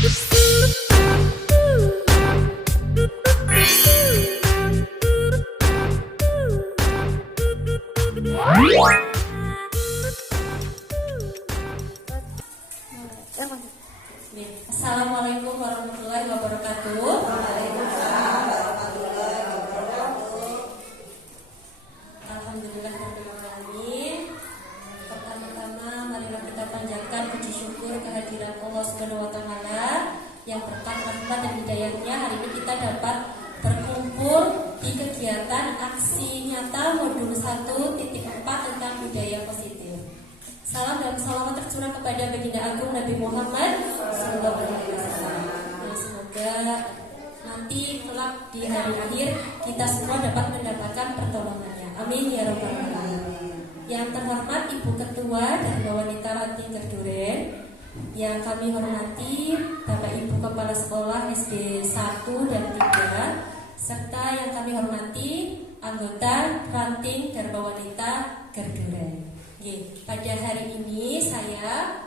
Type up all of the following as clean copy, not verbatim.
Assalamualaikum warahmatullahi wabarakatuh. Waalaikumsalam warahmatullahi wabarakatuh. Alhamdulillahirrahmanirrahim. Pertama-tama marilah kita panjatkan puji syukur kehadiran Allah Subhanahu wa taala yang berkat rahmat dan hidayahnya hari ini kita dapat berkumpul di kegiatan aksi nyata modul 1.4 tentang budaya positif. Salam dan salawat tercurah kepada baginda agung Nabi Muhammad sallallahu alaihi wasallam. Semoga nanti kelak di hari akhir kita semua dapat mendapatkan pertolongannya. Amin ya rabbal alamin. Yang terhormat Ibu Ketua Dharma Wanita Ranting Gerduren, yang kami hormati Bapak Ibu Kepala Sekolah SD 1 dan 3, serta yang kami hormati anggota Ranting Dharma Wanita Gerduren. Pada hari ini saya,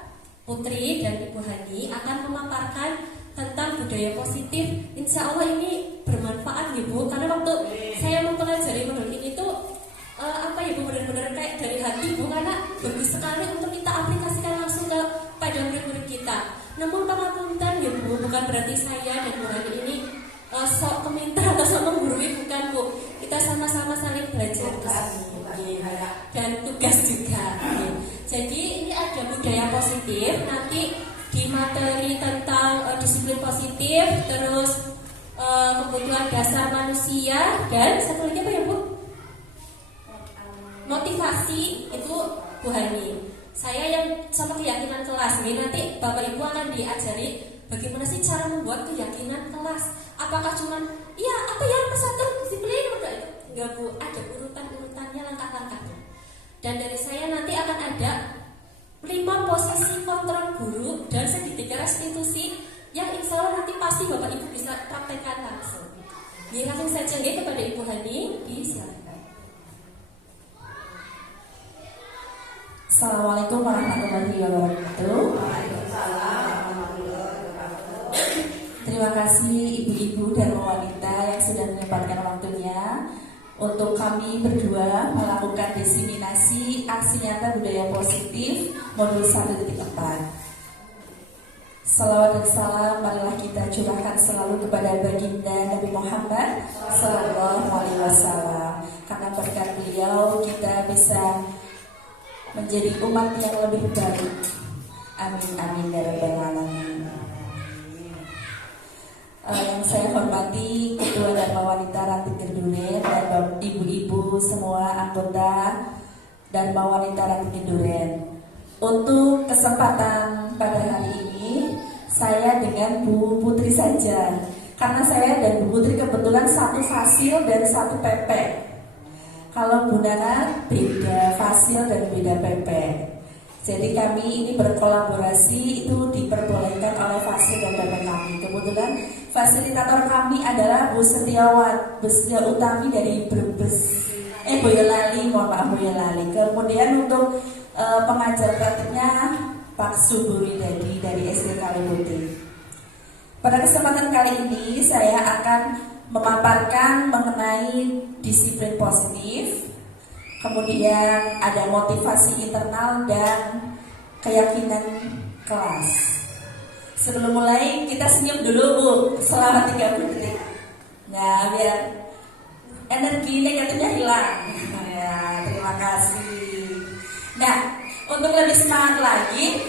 Putri dan Ibu Hani akan memaparkan tentang budaya positif. Insya Allah ini bermanfaat Bu, karena waktu saya mempelajari modul ini tuh benar-benar kayak dari hati Bu, karena bagus sekali untuk kita aplikasikan langsung pada murid-murid kita. Namun pangapunten Bu, bukan berarti saya dan Bu Hani ini sok komentar atau sok menggurui, bukan Bu. Kita sama-sama saling belajar dan tugas juga. Jadi ini ada budaya positif, nanti di materi tentang disiplin positif, terus kebutuhan dasar manusia, dan satu lagi apa ya Bu? Motivasi, itu Bu Hani. Saya yang sama keyakinan kelas nih, nanti Bapak Ibu akan diajari bagaimana sih cara membuat keyakinan kelas. Apakah cuman nomor 1 disiplin udah itu? Enggak Bu, ada urutan-urutannya, langkah-langkahnya. Dan dari saya nanti akan ada 5 posisi kontrol guru dan segitiga restitusi yang insya Allah nanti pasti Bapak Ibu bisa praktekkan langsung. Langsung saja kepada Ibu Hani, disilakan. Assalamualaikum warahmatullahi wabarakatuh. Terima kasih ibu-ibu dan wanita yang sudah menyempatkan waktunya untuk kami berdua melakukan diseminasi aksi nyata budaya positif modul 1.4. Salawat dan salam marilah kita curahkan selalu kepada baginda Nabi Muhammad sallallahu alaihi wasallam. Karena berkat beliau kita bisa menjadi umat yang lebih baik. Amin amin ya rabbal alamin. Yang saya hormati Ketua Dharma Wanita Ranting Gerduren dan ibu-ibu semua anggota Dharma Wanita Ranting Gerduren. Untuk kesempatan pada hari ini saya dengan Bu Putri saja, karena saya dan Bu Putri kebetulan satu fasil dan satu PP. Kalau Bu Nana beda fasil dan beda PP. Jadi kami ini berkolaborasi, itu diperbolehkan oleh fasil dan PP kami. Kebetulan fasilitator kami adalah Bu Setiawati, Bu Setia Utami dari Brebes, Boyolali, mohon maaf Boyolali. Kemudian untuk pengajar praktiknya Pak Suburi dari SD Kalibuti. Pada kesempatan kali ini saya akan memaparkan mengenai disiplin positif, kemudian ada motivasi internal dan keyakinan kelas. Sebelum mulai kita senyum dulu Bu, selama 30 detik. Nah, biar energi negatifnya hilang. Ya, terima kasih. Nah, untuk lebih semangat lagi,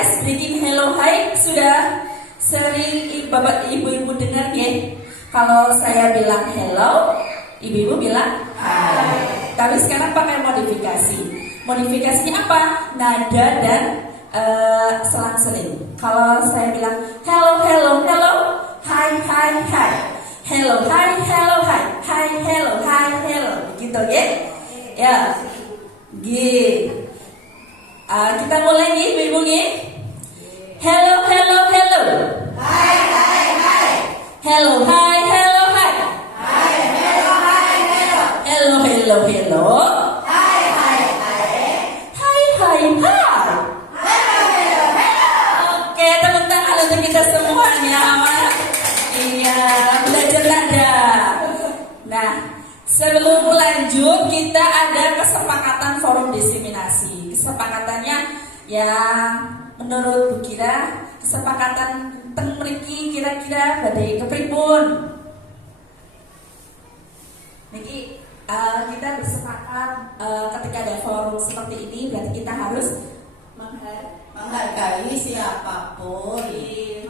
ice breaking hello hi sudah sering Bapak Ibu-ibu dengar ya. Kalau saya bilang hello, ibu-ibu bilang hai. Tapi sekarang pakai modifikasi. Modifikasinya apa? Nada dan selang-seling. Kalau saya bilang hello hello hello, hi hi hi, hello hi hello hi, hi hello hi hello, gitu ya? Ya, kita mulai nih ibu-ibu nih. Hello hello hello, hi hi hi, hello hi hello hi, hi hello hi hello, hello hello hello, hi hi hi, hi hi hi. hello hello hello. Oke, tepuk tangan untuk kita semuanya. Iya, belajar nada. Nah, sebelum lanjut kita ada kesepakatan forum diseminasi. Kesepakatannya yang menurut Bu Kira, kesepakatan teng mriki kira-kira badai kepripun. Niki kita bersepakat ketika ada forum seperti ini berarti kita harus Menghargai siapapun.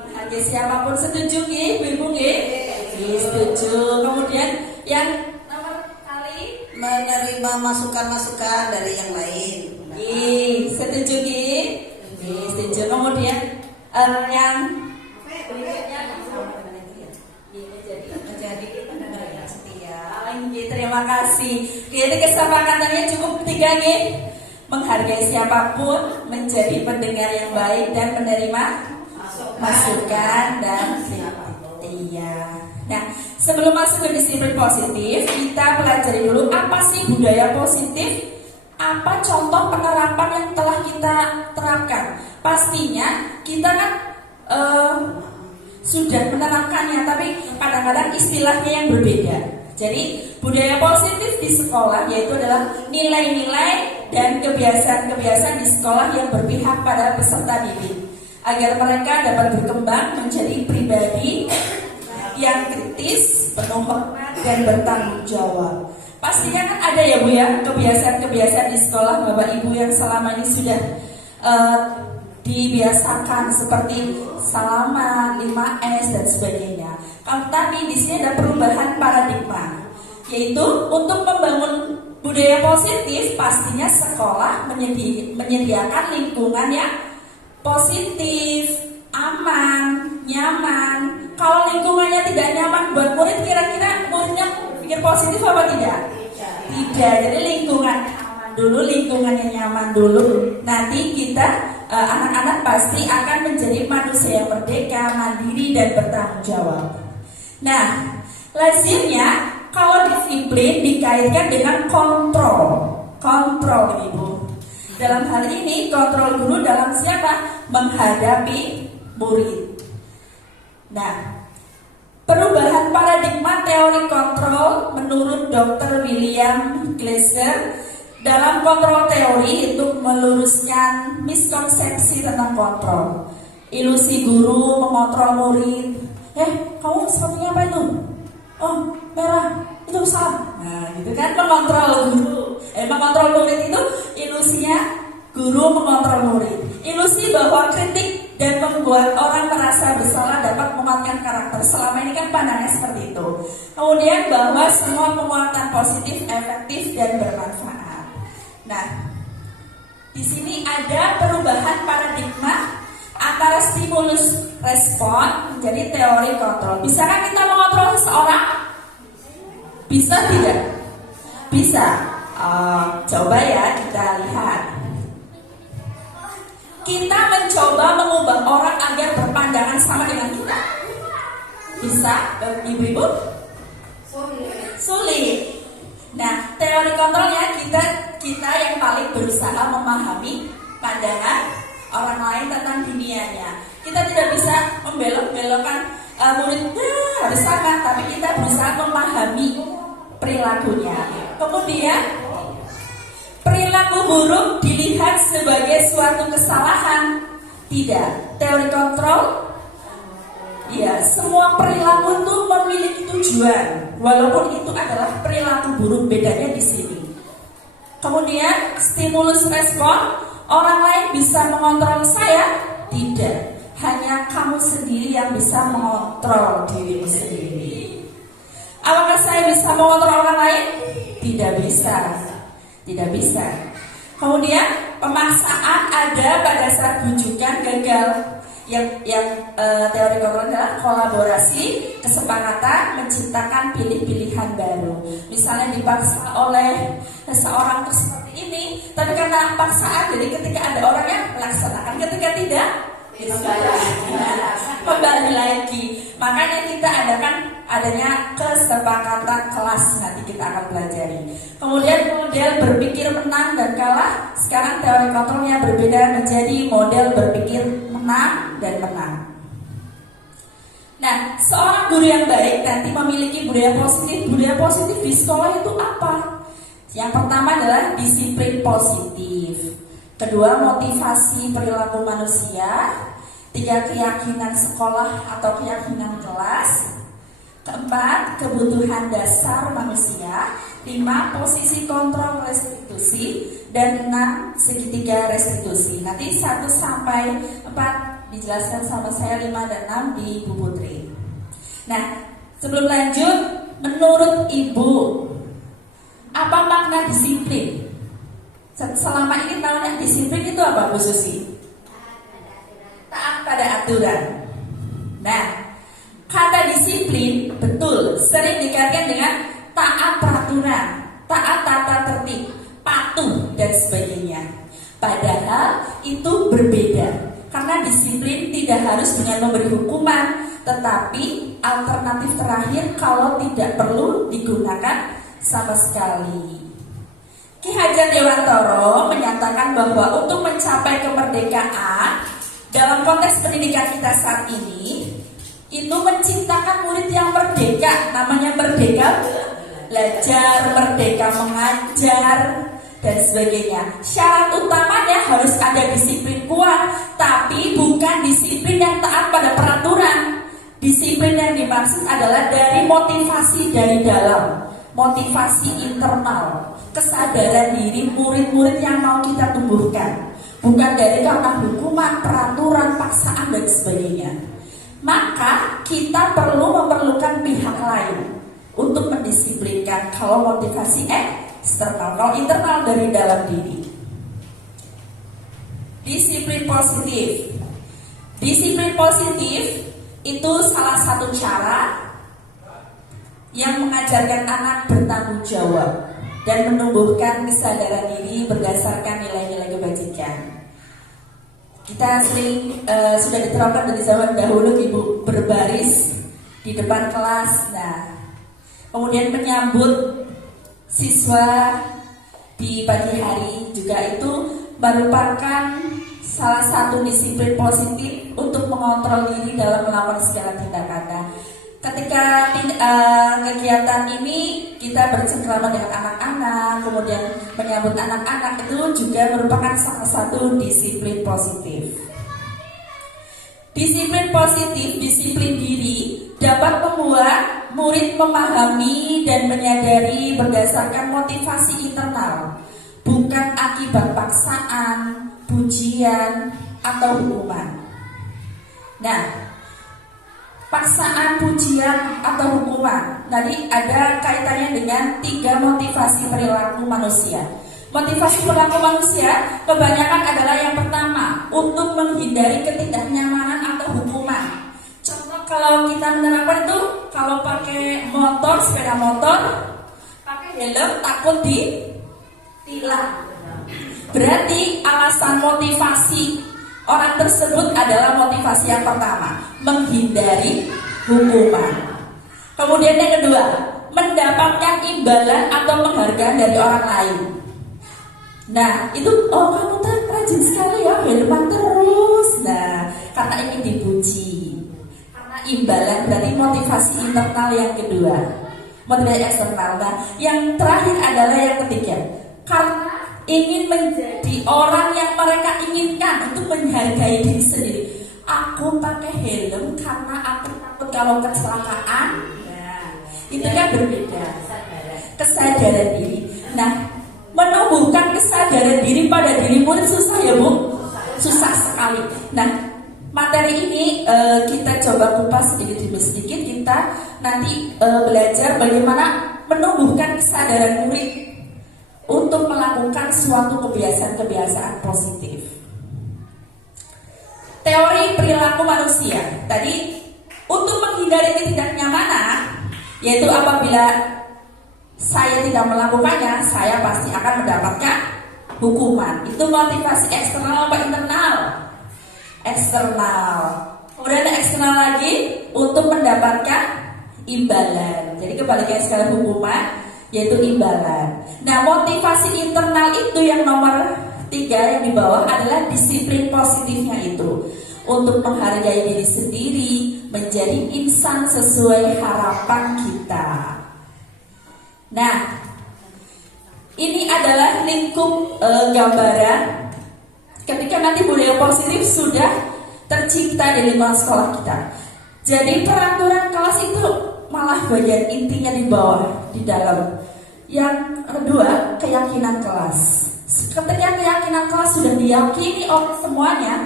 menghargai siapapun. Setuju nggih, Bu Ibu nggih? Setuju. Kemudian yang nomor kali Menerima masukan-masukan dari yang lain. setuju nggih? Setuju. Kemudian yang berikutnya menjadi pendengar yang setia. Terima kasih. Jadi kesepakatannya cukup 3 nggih. Menghargai siapapun, menjadi pendengar yang baik dan menerima masukan dan iya. Nah, sebelum masuk ke disiplin positif, kita pelajari dulu apa sih budaya positif. Apa contoh penerapan yang telah kita terapkan? Pastinya kita kan sudah menerapkannya, tapi kadang-kadang istilahnya yang berbeda. Jadi budaya positif di sekolah yaitu adalah nilai-nilai dan kebiasaan-kebiasaan di sekolah yang berpihak pada peserta didik agar mereka dapat berkembang menjadi pribadi yang kritis, penuh hormat dan bertanggung jawab. Pastinya kan ada ya Bu ya kebiasaan-kebiasaan di sekolah Bapak Ibu yang selama ini sudah dibiasakan seperti salaman, 5S dan sebagainya. Tapi di sini ada perubahan paradigma, yaitu untuk membangun budaya positif pastinya sekolah menyediakan lingkungan yang positif, aman, nyaman. Kalau lingkungannya tidak nyaman buat murid, kira-kira muridnya pikir positif apa tidak? Tidak. Jadi lingkungan aman dulu, lingkungannya nyaman dulu. Nanti kita anak-anak pasti akan menjadi manusia yang merdeka, mandiri dan bertanggung jawab. Nah, lazimnya kalau disiplin dikaitkan dengan kontrol Ibu. Dalam hal ini kontrol guru dalam siapa? Menghadapi murid. Nah, perubahan paradigma teori kontrol menurut Dr. William Glasser dalam kontrol teori untuk meluruskan miskonsepsi tentang kontrol. Ilusi guru mengontrol murid. Kamu sepertinya apa itu? Oh, merah. Itu salah. Nah, gitu kan mengontrol guru. Mengontrol murid itu ilusinya guru mengontrol murid. Ilusi bahwa kritik dan membuat orang merasa bersalah dapat menguatkan karakter. Selama ini kan pandangannya seperti itu. Kemudian bahwa semua penguatan positif, efektif dan bermanfaat. Nah, di sini ada perubahan paradigma antara stimulus respon menjadi teori kontrol. Bisakah kita mengontrol seseorang? Bisa tidak? Bisa. Coba ya kita lihat. Kita mencoba mengubah orang agar berpandangan sama dengan kita. Bisa, ibu-ibu? Sulit. Nah, teori kontrolnya kita yang paling berusaha memahami pandangan orang lain tentang dunianya. Kita tidak bisa membelok-belokkan muridnya harus sama, tapi kita berusaha memahami perilakunya. Kemudian perilaku buruk dilihat sebagai suatu kesalahan. Tidak. Teori kontrol, ya, semua perilaku itu memiliki tujuan, walaupun itu adalah perilaku buruk. Bedanya di sini. Kemudian stimulus respon, orang lain bisa mengontrol saya? Tidak. Hanya kamu sendiri yang bisa mengontrol dirimu sendiri. Apakah saya bisa mengontrol orang lain? Tidak bisa. Tidak bisa. Kemudian pemaksaan ada pada saat bujukan gagal. Yang teori kontrol adalah kolaborasi, kesepakatan, menciptakan pilih-pilihan baru. Misalnya dipaksa oleh seseorang seperti ini, tapi karena paksaan, jadi ketika ada orang yang melaksanakan, ketika tidak, kembali lagi. Makanya kita adakan adanya kesepakatan kelas, nanti kita akan pelajari. Kemudian model berpikir menang dan kalah. Sekarang teori kontrolnya berbeda menjadi model berpikir menang dan menang. Nah, seorang guru yang baik nanti memiliki budaya positif. Budaya positif di sekolah itu apa? Yang pertama adalah disiplin positif. Kedua, motivasi perilaku manusia. Tiga, keyakinan sekolah atau keyakinan kelas. Keempat, kebutuhan dasar manusia. Lima, posisi kontrol restitusi. Dan enam, segitiga restitusi. Nanti 1 sampai 4 dijelaskan sama saya, 5 dan 6 di Bu Putri. Nah, sebelum lanjut, menurut Ibu, apa makna disiplin? Selama ini tahunya disiplin itu apa, Bu Susi? Taat pada aturan. Nah, kata disiplin betul sering dikaitkan dengan taat peraturan, taat tata tertib, patuh dan sebagainya. Padahal itu berbeda, karena disiplin tidak harus dengan memberi hukuman, tetapi alternatif terakhir kalau tidak perlu digunakan sama sekali. Ki Hajar Dewantoro menyatakan bahwa untuk mencapai kemerdekaan dalam konteks pendidikan kita saat ini, itu menciptakan murid yang merdeka. Namanya merdeka belajar, merdeka mengajar, dan sebagainya. Syarat utamanya harus ada disiplin kuat, tapi bukan disiplin yang taat pada peraturan. Disiplin yang dimaksud adalah dari motivasi dari dalam, motivasi internal, kesadaran diri murid-murid yang mau kita tumbuhkan, bukan dari karena hukuman, peraturan, paksaan, dan sebagainya. Maka kita memerlukan pihak lain untuk mendisiplinkan. Kalau motivasi eksternal, kalau internal dari dalam diri. Disiplin positif. Disiplin positif itu salah satu cara yang mengajarkan anak bertanggung jawab dan menumbuhkan kesadaran diri berdasarkan nilai-nilai kebajikan. Kita sering sudah diterapkan dari zaman dahulu, Ibu, berbaris di depan kelas. Nah, kemudian menyambut siswa di pagi hari juga itu merupakan salah satu disiplin positif untuk mengontrol diri dalam melakukan segala tindakan. Ketika kegiatan ini kita bercengkrama dengan anak-anak, kemudian menyambut anak-anak, itu juga merupakan salah satu disiplin positif. Disiplin positif, disiplin diri dapat membuat murid memahami dan menyadari berdasarkan motivasi internal, bukan akibat paksaan, pujian, atau hukuman. Nah, paksaan, pujian, atau hukuman tadi ada kaitannya dengan 3 motivasi perilaku manusia. Motivasi perilaku manusia kebanyakan adalah yang pertama, untuk menghindari ketidaknyamanan atau hukuman. Contoh kalau kita menerapkan itu, kalau pakai motor, sepeda motor, pakai helm takut ditilang. Berarti alasan motivasi orang tersebut adalah motivasi yang pertama, menghindari hukuman. Kemudian yang kedua, mendapatkan imbalan atau penghargaan dari orang lain. Nah, itu, oh kamu tuh rajin sekali ya, helman terus. Nah, karena ingin dipuji. Karena imbalan berarti motivasi internal yang kedua. Motivasi eksternal. Nah, yang terakhir adalah yang ketiga, karena ingin menjadi orang yang mereka inginkan, untuk menghargai diri sendiri. Aku pakai helm karena aku takut kalau kecelakaan. Nah, itu kan berbeda. Kesadaran diri. Nah, menumbuhkan kesadaran diri pada diri murid susah ya, Bu? Susah sekali. Nah, materi ini kita coba kupas sedikit demi sedikit. Kita nanti belajar bagaimana menumbuhkan kesadaran murid untuk melakukan suatu kebiasaan-kebiasaan positif. Teori perilaku manusia. Tadi, untuk menghindari ketidaknyamanan, yaitu apabila saya tidak melakukannya, saya pasti akan mendapatkan hukuman. Itu motivasi eksternal apa internal? Eksternal. Kemudian ada eksternal lagi, untuk mendapatkan imbalan. Jadi kebalikan sekali hukuman, yaitu imbalan. Nah, motivasi internal itu yang nomor 3 yang di bawah adalah disiplin positifnya itu, untuk menghargai diri sendiri, menjadi insan sesuai harapan kita. Nah, ini adalah lingkup gambaran ketika nanti budaya positif sudah tercipta di lingkungan sekolah kita. Jadi peraturan kelas itu malah bagian intinya di bawah, di dalam. Yang kedua, keyakinan kelas. Ketika keyakinan kelas sudah diyakini oleh semuanya,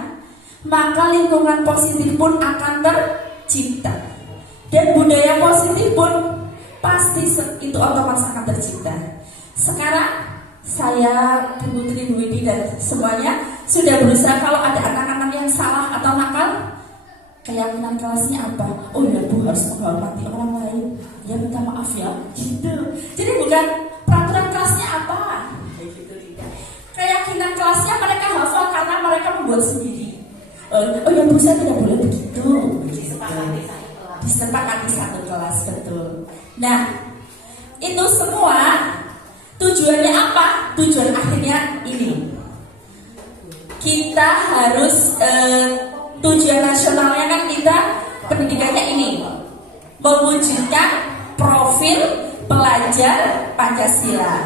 maka lingkungan positif pun akan tercipta. Dan budaya positif pun pasti itu otomatis akan tercipta. Sekarang saya, Bu Putri, Bu Widi, dan semuanya sudah berusaha kalau ada anak-anak yang salah atau nakal, keyakinan kelasnya apa? Oh ya Bu, harus menghormati orang lain. Ya minta maaf ya, gitu. Jadi bukan peraturan kelasnya apa, gitu tidak. Keyakinan kelasnya mereka hafal karena mereka membuat sendiri. Oh ya Bu, saya tidak boleh begitu. Disepakati satu kelas, betul. Nah, itu semua tujuannya apa? Tujuan akhirnya ini. Kita harus tujuan nasionalnya kan kita pendidikannya ini, mewujudkan profil pelajar Pancasila.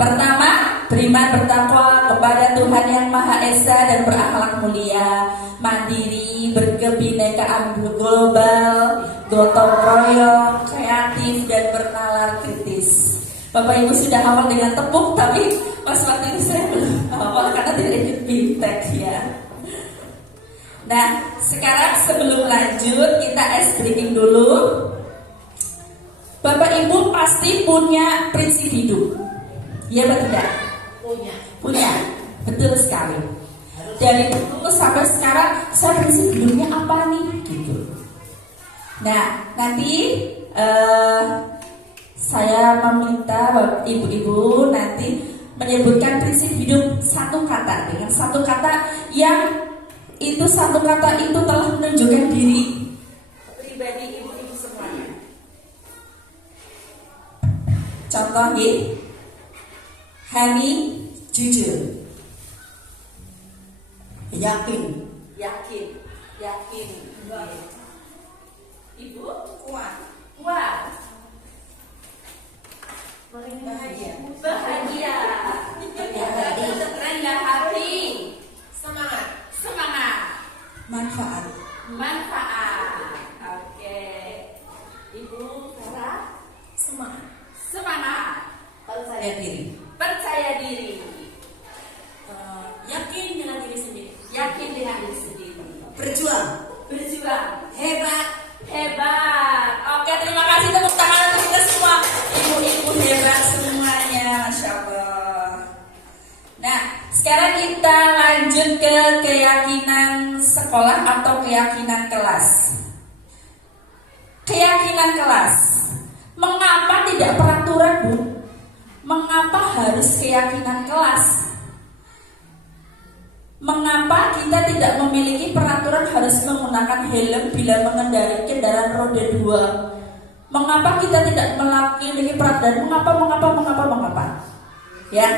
Pertama, beriman bertakwa kepada Tuhan Yang Maha Esa dan berakhlak mulia, mandiri, berkebinekaan global, gotong royong, kreatif dan bernalar kritis. Bapak Ibu sudah hafal dengan tepuk, tapi pas waktu itu saya belum hafal karena tidak ikut bimtek ya. Nah, sekarang sebelum lanjut kita ice breaking dulu. Bapak Ibu pasti punya prinsip hidup, ya betul tidak? Punya, betul sekali. Dari dulu sampai sekarang, saya prinsip hidupnya apa nih? Gitu. Nah, nanti saya meminta ibu-ibu nanti menyebutkan prinsip hidup satu kata, dengan satu kata yang itu satu kata itu telah menunjukkan diri pribadi ibu-ibu semuanya. Contoh nih, Hani jujur, Yakin. Ibu Kuat. Bahagia. Rendah hati, Semangat. semangat, Manfaat. Oke. Ibu Farah, Semangat. percaya diri. Yakin dengan diri sendiri. Yakin dengan diri sendiri. Berjuang. Hebat. Oke, terima kasih, tepuk tangan untuk kita semua. Ibu-ibu hebat semuanya, Masya Allah. Nah, sekarang kita lanjut ke keyakinan sekolah atau keyakinan kelas. Keyakinan kelas. Mengapa tidak peraturan, Bu? Mengapa harus keyakinan kelas? Mengapa kita tidak memiliki peraturan harus menggunakan helm bila mengendarai kendaraan roda 2? Mengapa kita tidak memiliki peraturan? Mengapa? Ya,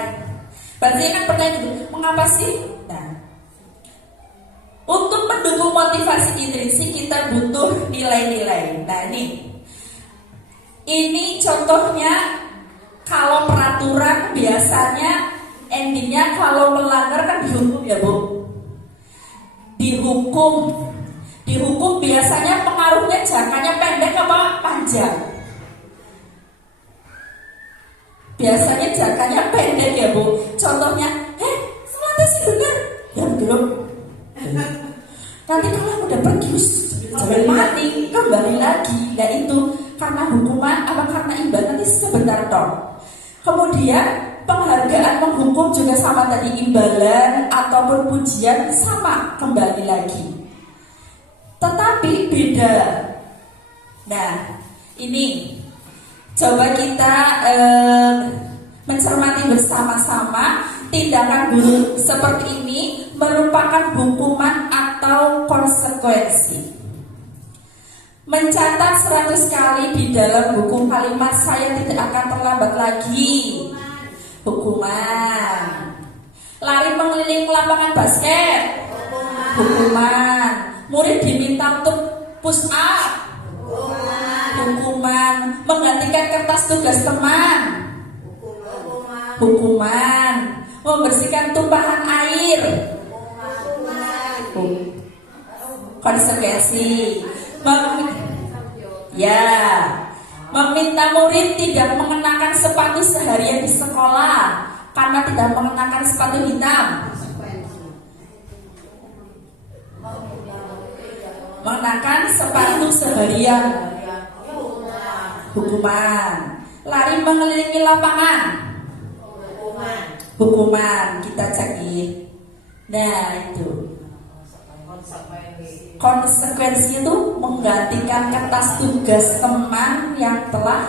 berarti kan pertanyaan itu, mengapa sih? Nah, untuk mendukung motivasi intrinsik kita butuh nilai-nilai. Nah, ini contohnya. Kalau peraturan biasanya endingnya kalau melanggar kan dihukum ya Bu. Dihukum biasanya pengaruhnya jangkanya pendek apa panjang? Biasanya jangkanya pendek ya Bu. Contohnya, semua sih benar. Ya belum. Nanti kalau udah pergi sampai mati kembali lagi. Dan itu karena hukuman apa karena imbal nanti sebentar dong. Kemudian penghargaan menghukum juga sama tadi, imbalan ataupun pujian sama kembali lagi. Tetapi beda. Nah, ini coba kita mencermati bersama-sama. Tindakan guru seperti ini merupakan hukuman atau konsekuensi. Mencatat 100 kali di dalam buku kalimat saya tidak akan terlambat lagi. Hukuman. Lari mengelilingi lapangan basket. Hukuman. Murid diminta untuk Push up. Hukuman. Menggantikan kertas tugas teman. Hukuman. Membersihkan tumpahan air. Konsekuensi. Meminta murid tidak mengenakan sepatu seharian di sekolah karena tidak mengenakan sepatu hitam. Mengenakan sepatu seharian. Hukuman. Lari mengelilingi lapangan. Hukuman. Kita cek ini. Nah itu. Konsekuensinya itu menggantikan kertas tugas teman yang telah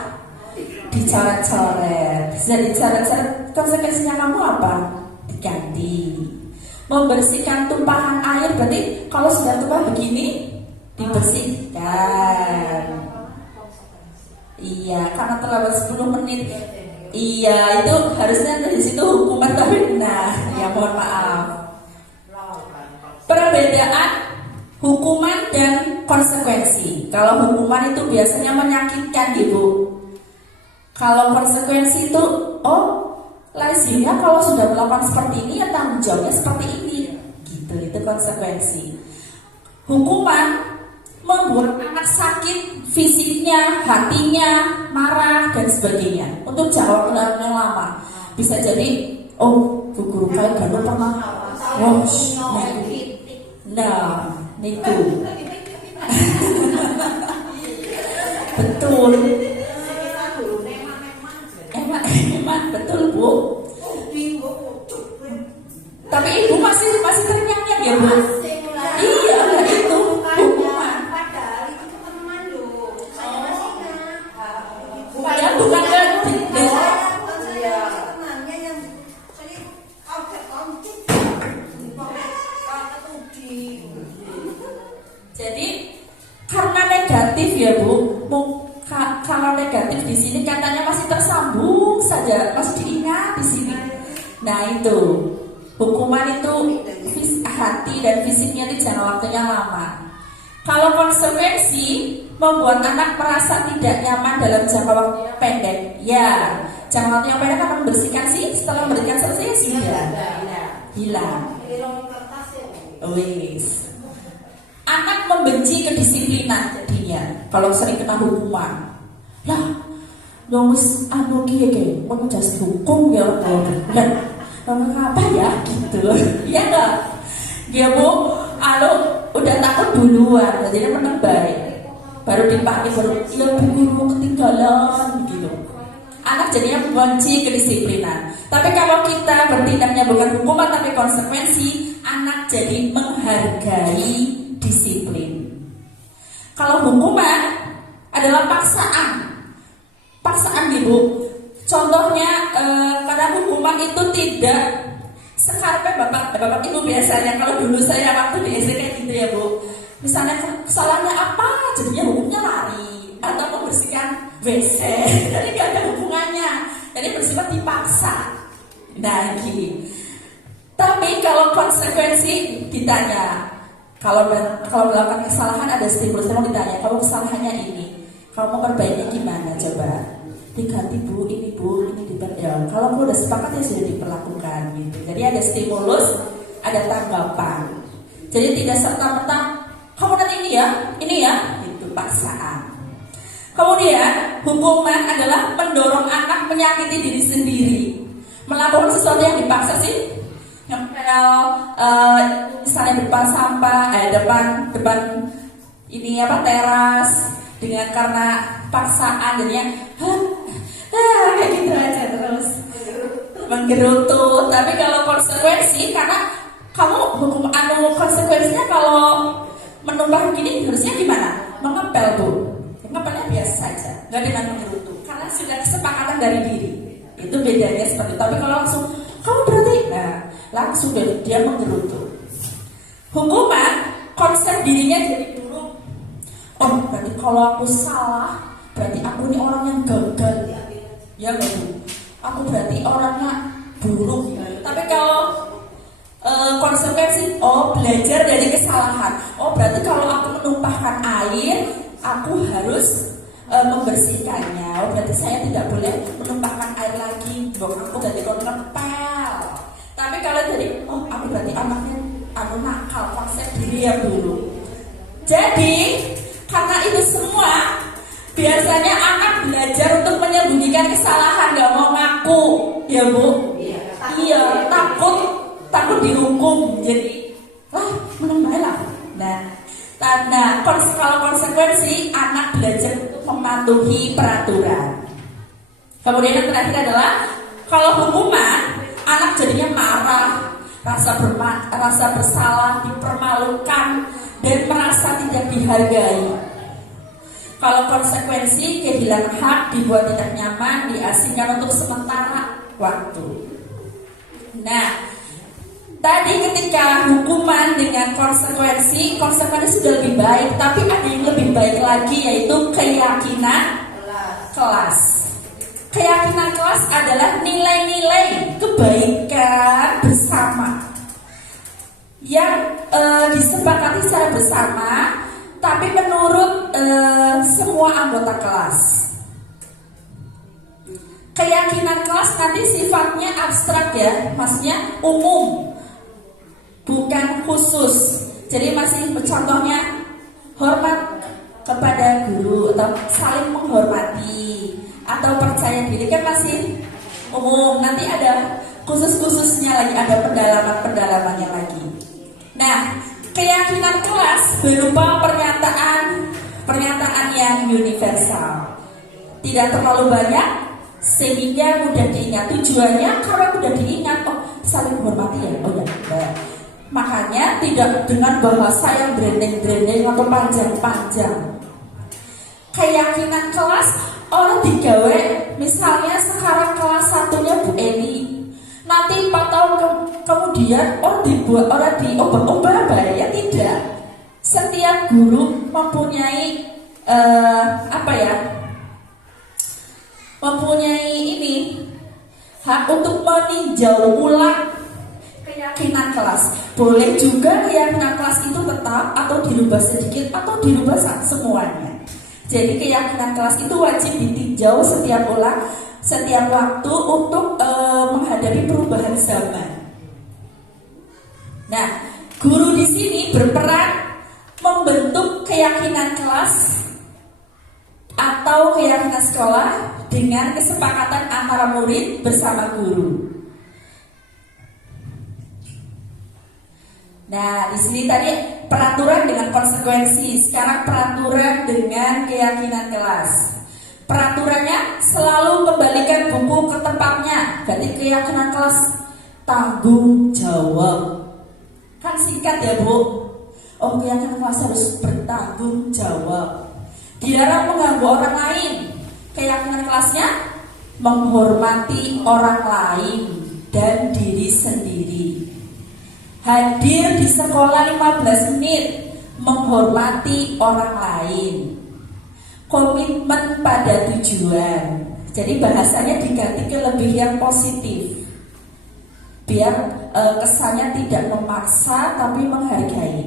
dicoret-coret. Jadi dicoret-coret, konsekuensinya kamu apa? Diganti. Membersihkan tumpahan air, berarti kalau sudah tumpah begini dibersihkan. Iya, karena terlewat 10 menit. Iya, itu harusnya dari situ hukuman, tapi ya mohon maaf. Perbedaan hukuman dan konsekuensi. Kalau hukuman itu biasanya menyakitkan, Ibu. Kalau konsekuensi itu, lazimnya kalau sudah melakukan seperti ini ya tanggung jawabnya seperti ini. Gitu, itu konsekuensi. Hukuman membuat anak sakit fisiknya, hatinya, marah dan sebagainya. Untuk jangka waktu yang lama. Bisa jadi, bu guru kayak gak pernah. Niku. Betul. Emang betul, Bu. Tapi Ibu masih ternyanyi ya, Bu? Iya, itu hukuman. Ya, bukan jadi karena negatif ya Bu, kalau negatif di sini katanya masih tersambung saja, masih diingat di sini. Nah itu hukuman itu hati dan fisiknya itu jangka waktunya lama. Kalau konsekuensi membuat anak merasa tidak nyaman dalam jangka waktu yang pendek. Ya, jangka waktu yang pendek akan membersihkan sih, setelah membersihkan selesai sih hilang. Wis. Anak membenci kedisiplinan jadinya kalau sering kena hukuman. Lah, wis anu kiye mau jas hukum ya. Apa ya gitu. Iya enggak? Dia Bu, udah takut duluan, jadi menang baik. Baru dipanggil baru ya Bu guru ketinggalan gitu. Anak jadinya membenci kedisiplinan. Tapi kalau kita bertindaknya bukan hukuman tapi konsekuensi, anak jadi menghargai disiplin. Kalau hukuman adalah paksaan Ibu. Contohnya karena hukuman itu tidak sekarpe bapak Ibu biasanya. Kalau dulu saya waktu di SD kayak gitu ya Bu. Misalnya kesalahannya apa, jadinya hukumnya lari atau membersihkan WC. Jadi gak ada hubungannya. Jadi bersifat dipaksa. Nah gini. Tapi kalau konsekuensi ditanya. Kalau melakukan kesalahan ada stimulus, mau ditanya, kamu kesalahannya ini, kamu mau perbaiki gimana coba? Diganti Bu, ini diperbaiki. Kalau aku udah sepakat ya sudah diperlakukan gitu. Jadi ada stimulus, ada tanggapan. Jadi tidak serta-merta kamu nanti ini ya, itu paksaan. Kemudian hukuman adalah mendorong anak menyakiti diri sendiri, melakukan sesuatu yang dipaksa sih. Misalnya depan sampah, depan ini teras dengan karena paksaan jadinya kayak gitu aja terus menggerutu. Tapi kalau konsekuensi karena kamu konsekuensinya kalau menumpah begini harusnya gimana? Mengepel Bu. Ngepelnya biasa saja, nggak dengan menggerutu karena sudah kesepakatan dari diri. Itu bedanya seperti itu. Tapi kalau langsung kamu berarti langsung dia menggerutu. Hukuman konsep dirinya jadi buruk. Berarti kalau aku salah, berarti aku ini orang yang gagal. Ya betul. Aku berarti orangnya buruk. Tapi kalau konsekuensi, belajar dari kesalahan. Berarti kalau aku menumpahkan air, aku harus membersihkannya. Oh, berarti saya tidak boleh menumpahkan air lagi. Dong aku dari kon ngepel. Tapi kalau jadi, oh aku berarti anaknya aku nakal, konsep diri yang dulu. Jadi karena itu semua, biasanya anak belajar untuk menyembunyikan kesalahan, nggak mau ngaku, ya Bu? Iya, takut dihukum. Jadi, menambah. Nah, kalau konsekuensi anak belajar untuk mematuhi peraturan. Kemudian yang terakhir adalah kalau hukuman, anak jadinya marah, rasa bersalah, dipermalukan, dan merasa tidak dihargai. Kalau konsekuensi, kehilangan hak, dibuat tidak nyaman, diasingkan untuk sementara waktu. Nah, tadi ketika hukuman dengan konsekuensi sudah lebih baik, tapi ada yang lebih baik lagi, yaitu keyakinan kelas. Keyakinan kelas adalah nilai-nilai kebaikan bersama yang disepakati secara bersama, tapi menurut semua anggota kelas. Keyakinan kelas nanti sifatnya abstrak ya, maksudnya umum, bukan khusus. Jadi masih contohnya hormat kepada guru atau saling menghormati atau percaya diri, kan masih umum. Nanti ada khusus-khususnya lagi, ada pendalaman-pendalamannya lagi. Nah, keyakinan kelas berupa pernyataan yang universal, tidak terlalu banyak sehingga mudah diingat. Tujuannya karena mudah diingat, oh saling menghormati ya, oh ya. Makanya tidak dengan bahasa yang branding atau panjang-panjang. Keyakinan kelas orang digawe, misalnya sekarang kelas 1-nya Bu Eni, nanti 4 tahun kemudian dibuat orang diubah-ubah ya, tidak. Setiap guru mempunyai hak untuk meninjau ulang keyakinan kelas. Boleh juga keyakinan kelas itu tetap atau dirubah sedikit atau dirubah semuanya. Jadi keyakinan kelas itu wajib ditinjau setiap waktu untuk menghadapi perubahan zaman. Nah, guru di sini berperan membentuk keyakinan kelas atau keyakinan sekolah dengan kesepakatan antara murid bersama guru. Nah, di sini tadi peraturan dengan konsekuensi, sekarang peraturan dengan keyakinan kelas. Peraturannya selalu kembalikan buku ke tempatnya. Berarti keyakinan kelas tanggung jawab. Kan singkat ya Bu. Oh, keyakinan kelas harus bertanggung jawab. Dilarang mengganggu orang lain. Keyakinan kelasnya menghormati orang lain dan diri sendiri. Hadir di sekolah 15 menit, menghormati orang lain. Komitmen pada tujuan. Jadi bahasanya diganti ke lebih yang positif, biar kesannya tidak memaksa tapi menghargai.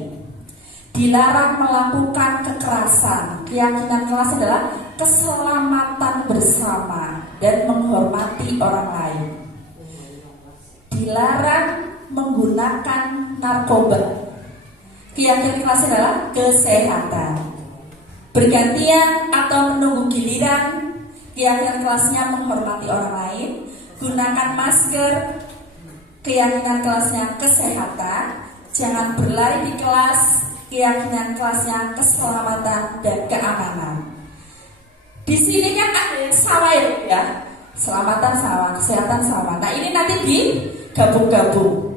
Dilarang melakukan kekerasan. Keyakinan kelas adalah keselamatan bersama dan menghormati orang lain. Dilarang menggunakan narkoba. Keyakinan kelas adalah kesehatan. Bergantian atau menunggu giliran. Keyakinan kelasnya menghormati orang lain. Gunakan masker. Keyakinan kelasnya kesehatan. Jangan berlari di kelas. Keyakinan kelasnya keselamatan dan keamanan. Di sini kan ada yang sama ya. Selamatan sama, kesehatan sama. Nah, ini nanti digabung-gabung.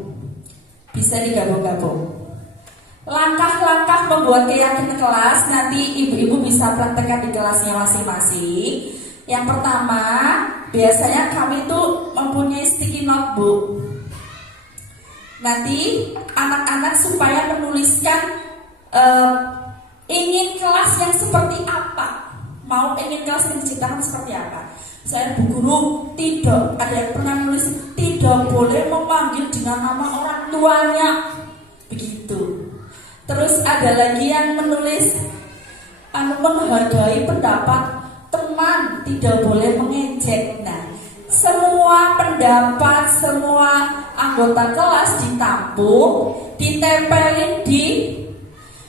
Bisa digabung-gabung. Langkah-langkah membuat keyakinan kelas nanti ibu-ibu bisa praktekkan di kelasnya masing-masing. Yang pertama, biasanya kami tuh mempunyai sticky notebook. Nanti anak-anak supaya menuliskan ingin kelas yang seperti apa, ingin kelas yang diciptakan seperti apa. Saya Bu Guru, tidak ada yang pernah nulis tidak boleh memanggil dengan nama orang tuanya, begitu. Terus ada lagi yang menulis menghargai pendapat teman, tidak boleh mengejek. Nah, semua pendapat, semua anggota kelas ditampung, ditempelin di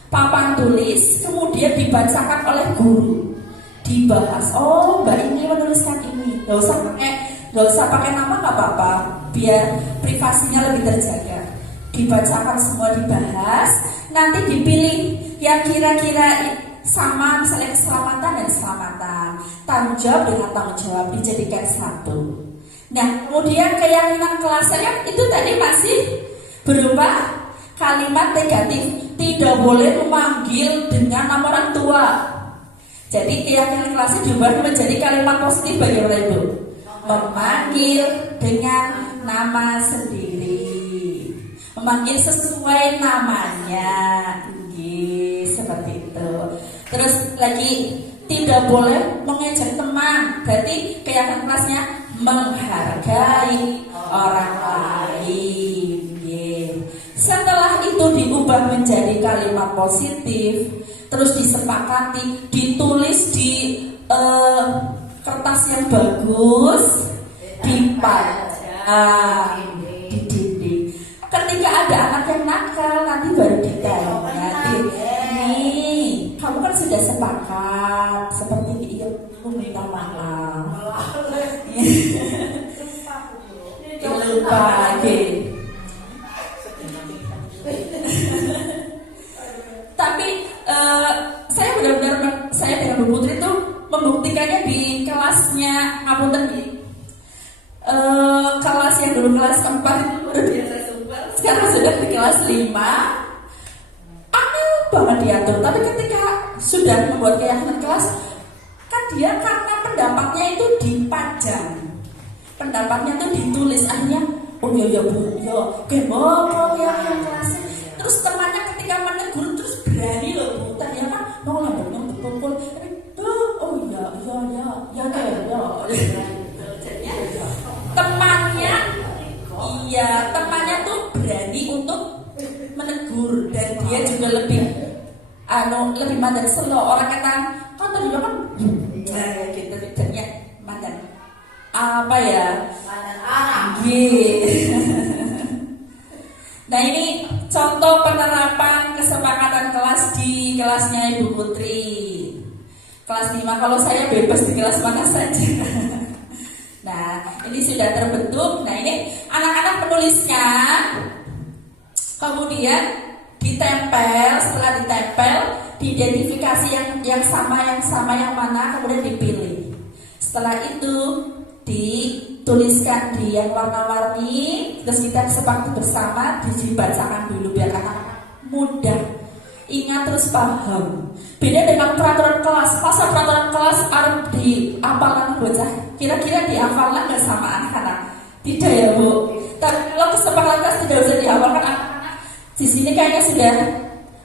papan tulis, kemudian dibacakan oleh guru, dibahas. Oh, Mbak ini menuliskan ini. Gak usah pakai nama, nggak apa-apa, biar privasinya lebih terjaga. Dibacakan semua, dibahas, nanti dipilih yang kira-kira sama, misalnya keselamatan dan keselamatan, tanggung jawab dengan tanggung jawab, dijadikan satu. Nah, kemudian keyakinan kelas saya itu tadi masih berupa kalimat negatif, tidak boleh memanggil dengan nama orang tua. Jadi keyakinan kelasnya diubah menjadi kalimat positif bagaimana Ibu? Memanggil dengan nama sendiri, memanggil sesuai namanya, seperti itu. Terus lagi, tidak boleh mengejek teman, berarti keyakinan kelasnya menghargai orang lain. Setelah itu diubah menjadi kalimat positif, terus disepakati, ditulis di kertas yang bagus, dipajang di dinding. Ketika ada anak yang nakal, nanti baru detail. Nanti, nih, kamu kan sudah sepakat seperti ini. Iya, aku minta maaf. Lupa lagi. Tapi saya benar-benar, saya dengan Bu Putri itu membuktikannya di kelasnya ngapunten nih. Kelas yang dulu kelas 4 itu luar biasa super. Sekarang sudah di kelas 5. Aneh banget diatur. Tapi ketika sudah membuat keyakinan kelas, kan dia karena pendapatnya itu dipajang, pendapatnya itu ditulis, akhirnya oh ya Bu, ya gembok ya kelasnya. Terus temannya ketika menegur terus berani loh Bu, tadi kan mau ngadepnya pukul, oh ya temannya tuh berani untuk menegur, dan dia juga lebih mandan selo. Orang kata kan tadi kan gitu jadinya mandan apa ya, mandan arah. Nah, ini contoh penerapan kesepakatan kelas di kelasnya Ibu Putri. Kelas 5, kalau saya bebas di kelas mana saja. Nah, ini sudah terbentuk. Nah, ini anak-anak menulisnya, kemudian ditempel. Setelah ditempel, diidentifikasi yang sama yang mana, kemudian dipilih. Setelah itu dituliskan di yang warna-warni, terus kita sepakati bersama, dibacakan dulu biar anak-anak mudah ingat terus paham. Beda dengan peraturan kelas. Masa peraturan kelas harus dihafalkan bocah? Kira-kira dihafalkan nggak sama anak-anak? Tidak ya Bu. Tapi kalau kesepakatan kelas tidak usah dihafalkan anak-anak. Di sini kayaknya sudah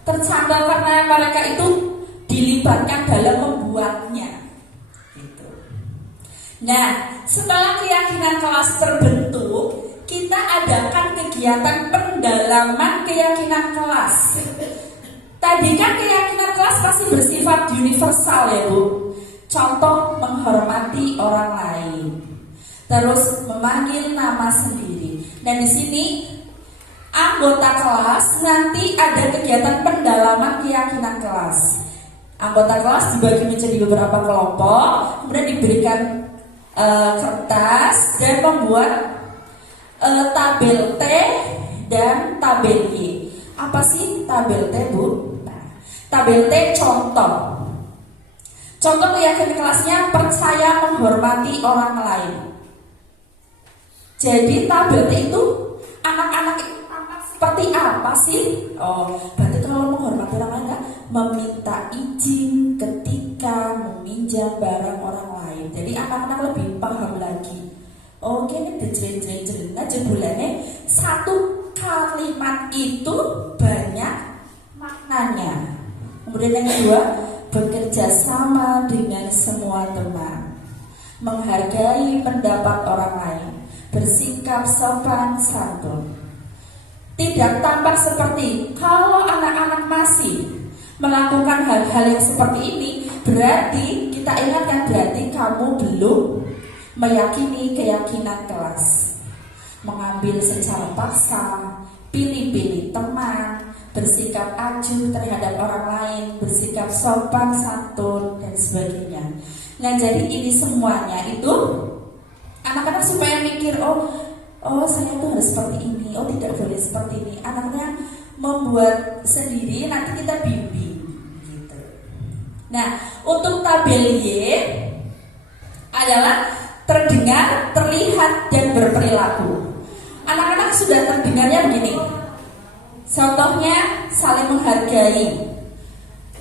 tercantal karena mereka itu dilibatkan dalam membuatnya. Gitu. Nah, setelah keyakinan kelas terbentuk, kita adakan kegiatan pendalaman keyakinan kelas. Tadi kan keyakinan kelas pasti bersifat universal ya Bu. Contoh, menghormati orang lain, terus memanggil nama sendiri. Dan di sini anggota kelas nanti ada kegiatan pendalaman keyakinan kelas. Anggota kelas dibagi menjadi beberapa kelompok, kemudian diberikan kertas dan membuat tabel T dan tabel Y. Apa sih tabel T Bu? Nah, tabel T contoh. Contoh keyakinan kelasnya percaya menghormati orang lain. Jadi tabel T itu anak-anak seperti apa sih? Oh, berarti kalau menghormati orang lain kan meminta izin ketika meminjam barang orang lain. Jadi anak-anak lebih paham lagi. Oke, ini dijel-jel aja bulannya. Satu kalimat itu banyak maknanya. Kemudian yang kedua, bekerja sama dengan semua teman, menghargai pendapat orang lain, bersikap sopan santun. tidak tampak seperti. Kalau anak-anak masih melakukan hal-hal yang seperti ini, berarti kita ingatkan, berarti kamu belum meyakini keyakinan kelas. Mengambil secara paksa, pilih-pilih teman, bersikap acuh terhadap orang lain, bersikap sopan santun dan sebagainya. Nah, jadi ini semuanya itu anak-anak supaya mikir, oh saya tuh harus seperti ini, oh tidak boleh seperti ini. Anaknya membuat sendiri, nanti kita bimbing gitu. Nah, untuk tabel Y adalah terdengar, terlihat, dan berperilaku. Anak-anak sudah terdengarnya begini. Contohnya saling menghargai.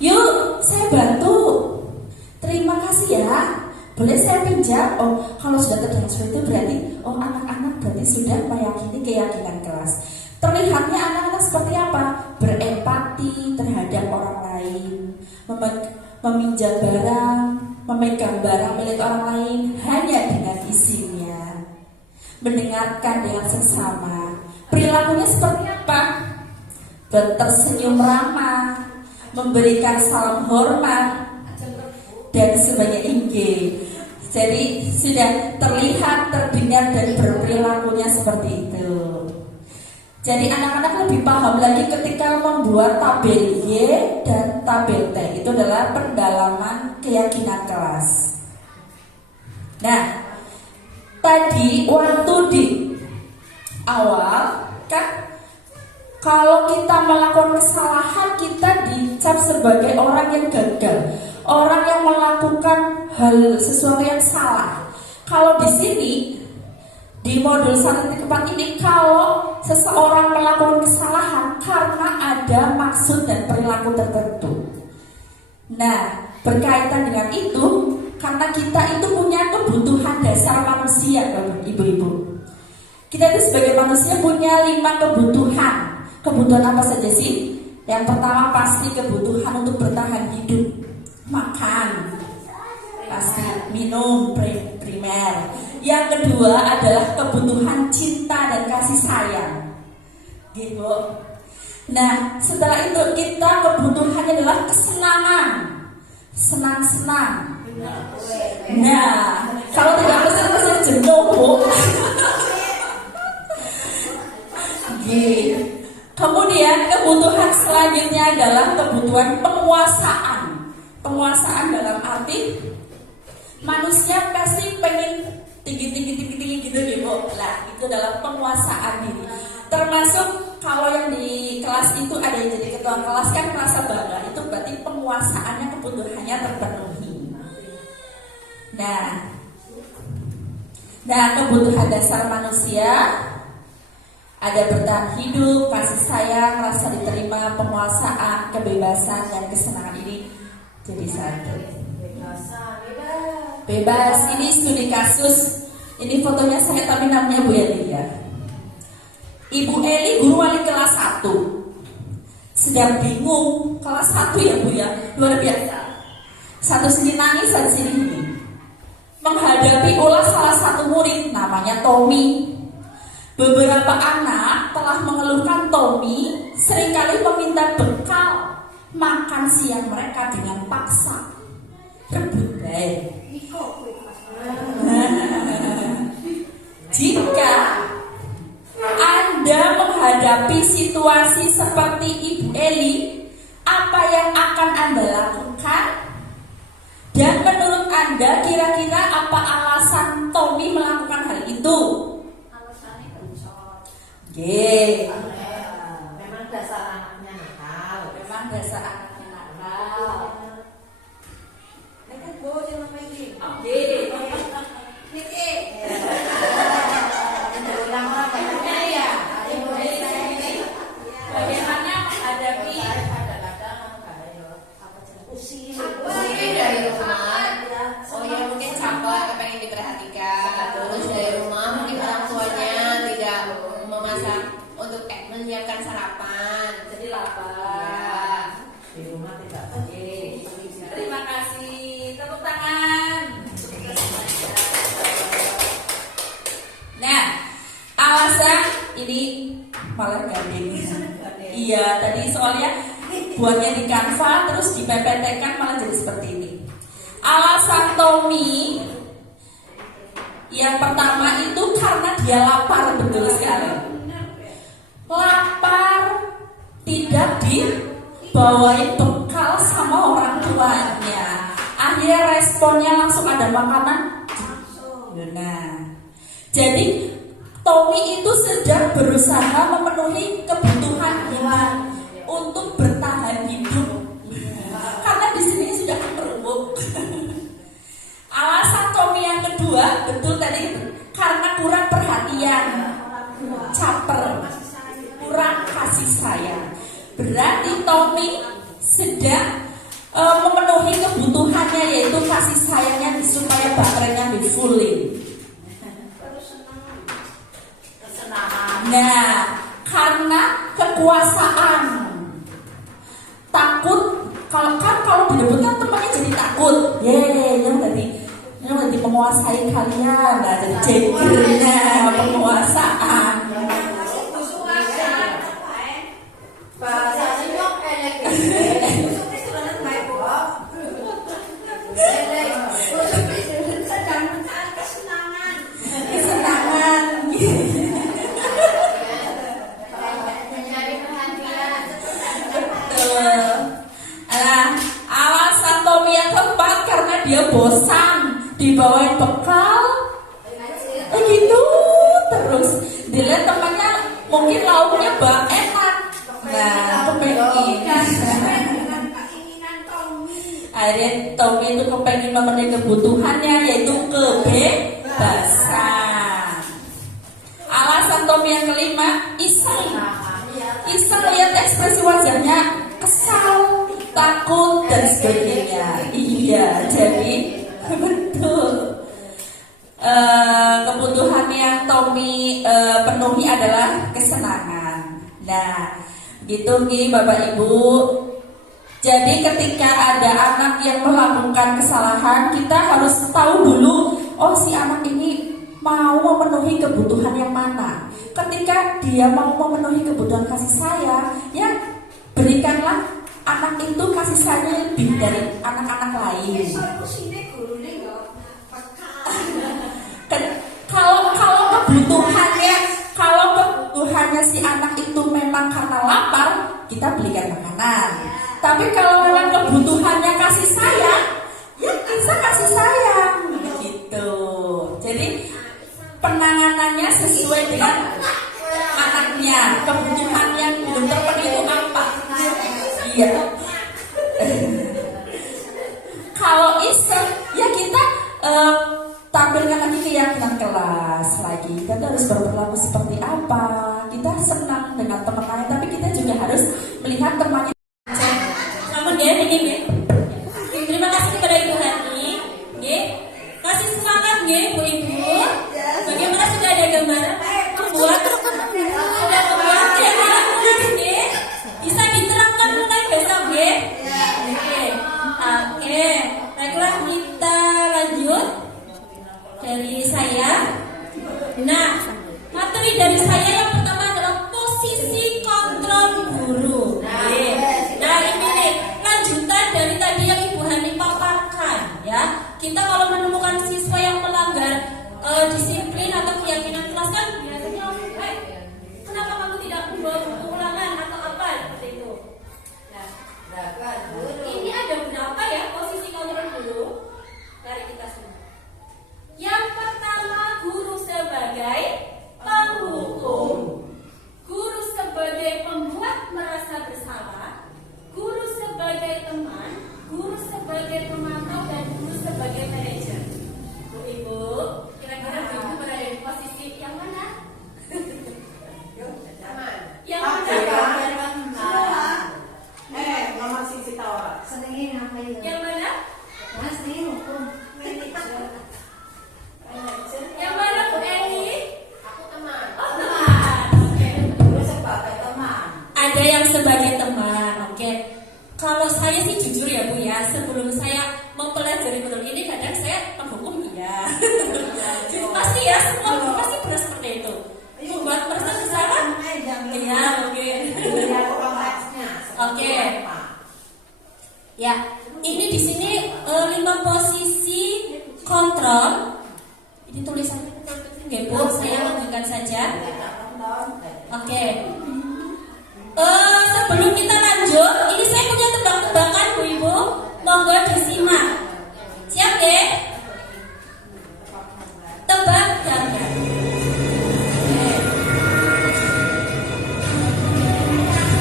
Yuk, saya bantu. Terima kasih ya. Boleh saya pinjam? Oh, kalau sudah terdengar seperti itu berarti anak-anak berarti sudah meyakini keyakinan kelas. Terlihatnya anak-anak seperti apa? Berempati terhadap orang lain, meminjam barang, memegang barang milik orang lain hanya dengan izinnya, mendengarkan dengan seksama. Perilakunya seperti apa? Tersenyum ramah, memberikan salam hormat, dan sebagainya. Jadi sudah terlihat, terdengar, dan berperilakunya seperti itu. Jadi anak-anak lebih paham lagi ketika membuat tabel Y dan tabel T. Itu adalah pendalaman keyakinan kelas. Nah, tadi waktu di awal kan, kalau kita melakukan kesalahan, kita dicap sebagai orang yang gagal, orang yang melakukan hal sesuatu yang salah. Kalau di sini di modul 1.4 ini, kalau seseorang melakukan kesalahan karena ada maksud dan perilaku tertentu. Nah, berkaitan dengan itu, karena kita itu punya kebutuhan dasar manusia, Bapak Ibu-ibu. Kita itu sebagai manusia punya 5 kebutuhan. Kebutuhan apa saja sih? Yang pertama pasti kebutuhan untuk bertahan hidup. Makan, pasti minum, primer. Yang kedua adalah kebutuhan cinta dan kasih sayang, gitu. Nah, setelah itu kita kebutuhannya adalah kesenangan, senang-senang. Nah, kalau tidak kesenangan jenuh, Bu. Gitu. Kemudian kebutuhan selanjutnya adalah kebutuhan penguasaan. Penguasaan dalam arti manusia pasti pengen tinggi gitu ya, Bu. Nah, itu adalah penguasaan diri. Termasuk kalau yang di kelas itu ada yang jadi ketua kelas kan merasa bangga. Itu berarti penguasaannya, kebutuhannya terpenuhi. Nah, kebutuhan dasar manusia ada bertahan hidup, kasih sayang, rasa diterima, penguasaan, kebebasan, dan kesenangan ini jadi satu. Bebas. Ini studi kasus. Ini fotonya saya, tapi namanya Bu Eli ya. Ibu Eli guru wali kelas 1. Sedang bingung kelas 1 ya Bu ya. Luar biasa. Satu sini nangis, satu sini ini. Menghadapi ulah salah satu murid namanya Tommy. Beberapa anak telah mengeluhkan Tommy seringkali meminta bekal makan siang mereka dengan paksa. Rebut baik. Jika Anda menghadapi situasi seperti Ibu Eli, apa yang akan Anda lakukan? Dan menurut Anda kira-kira apa alasan Tommy melakukan hal itu? Alasannya kencot. Memang dasar anaknya nakal. Memang dasar anaknya nakal. Ini kan bawa jangan lagi. Oke. Niki. Bagaimana menghadapi Dari rumah, ya mungkin sabar, kepengen diperhatikan. Terus dari rumah mungkin orang tuanya tidak memasak untuk menyiapkan sarapan, jadi lapar. Di rumah tidak. Terima kasih, tepuk tangan. Nah, alasan ini malah gandeng. Iya, tadi soalnya buatnya di Canva terus di PPT kan malah jadi seperti ini. Alasan Tommy yang pertama itu karena dia lapar, betul sekali. Lapar, tidak dibawain bekal sama orang tuanya. Akhirnya responnya langsung ada makanan. Nah, jadi Tommy itu sedang berusaha memenuhi kebutuhannya untuk bertahan hidup. Karena di sini sudah kepergok. Alasan Tommy yang kedua, betul tadi, karena kurang perhatian, caper, kurang kasih sayang. Berarti Tommy sedang memenuhi kebutuhannya, yaitu kasih sayangnya supaya baterainya di fullin. Nah, karena kekuasaan, takut, kalau direbutkan temannya jadi takut. Yang tadi menguasai kalian, nah jadi jenggernya penguasaan. Alasan Tommy yang keempat karena dia bosan dibawain bekal gitu terus. Dilihat temannya mungkin lauknya enak, nah kepengen. Akhirnya Tommy itu kepengen memenuhi kebutuhannya, yaitu kebebasan. Alasan Tommy yang kelima, iseng lihat ekspresi wajahnya, kesal, takut dan sebagainya. Iya, jadi betul. Kebutuhan yang Tommy penuhi adalah kesenangan. Nah, gitu nih Bapak Ibu. Jadi ketika ada anak yang melakukan kesalahan, kita harus tahu dulu, oh si anak ini mau memenuhi kebutuhan yang mana. Ketika dia mau memenuhi kebutuhan kasih sayang, ya berikanlah anak itu kasih sayang lebih dari anak-anak lain. Kalau kebutuhannya si anak itu memang karena lapar, kita belikan makanan. Tapi kalau memang kebutuhannya kasih sayang, ya kita kasih sayang gitu. Jadi penanganannya sesuai dengan anaknya, kebutuhan yang belum terpenuhi itu apa. Iya. Kalau iseng, ya kita tampilkan lagi keyakinan kelas lagi. Kita harus berperilaku seperti apa. Kita senang dengan teman lain, tapi kita juga harus melihat temannya. Namun dia ini, terima kasih kepada Ibu Hani. Kasih semangat Bu Ibu. Bagaimana sudah ada gambaran membuat bisa diterapkan mulai besok Oke. Baiklah kita lanjut dari saya. Nah, materi dari saya yang pertama adalah posisi kontrol guru. Nah, ini nih lanjutan dari tadi yang Ibu Hani paparkan ya. Kita kalau menemukan siswa yang melanggar disiplin atau keyakinan kelas kan biasanya kenapa kamu tidak membawa buku ulangan atau apa seperti itu. Nah, ini ada berapa ya posisi kontrol guru dari kita semua. Yang pertama, guru sebagai penghukum, guru sebagai pembuat merasa bersalah, guru sebagai teman, guru sebagai pemantau, dan guru sebagai manajer. Bu Ibu, kira-kira Bu Ibu berada di posisi yang mana? Yang mana? Nomor sisi tawa. Yang mana? Yang mana Bu Eni? Aku teman. Oh, teman. Oke. Sebagai teman. Ada yang sebagai teman. Oke. Kalau saya sih jujur ya Bu ya, sebelum saya mempelajari betul ini kadang saya penghukum iya. Jadi pasti ya semua guru pasti benar seperti itu. Membuat merasa bersalah. Ya, mungkin. Oke. Ya, ini di sini 5 posisi kontrol. Ini tulisannya nggak Bu, saya lanjutkan saja. Oke. Sebelum kita lanjut, ini saya punya tebak-tebakan Bu Ibu. Monggo disimak. Siap ya? Tebak gambar.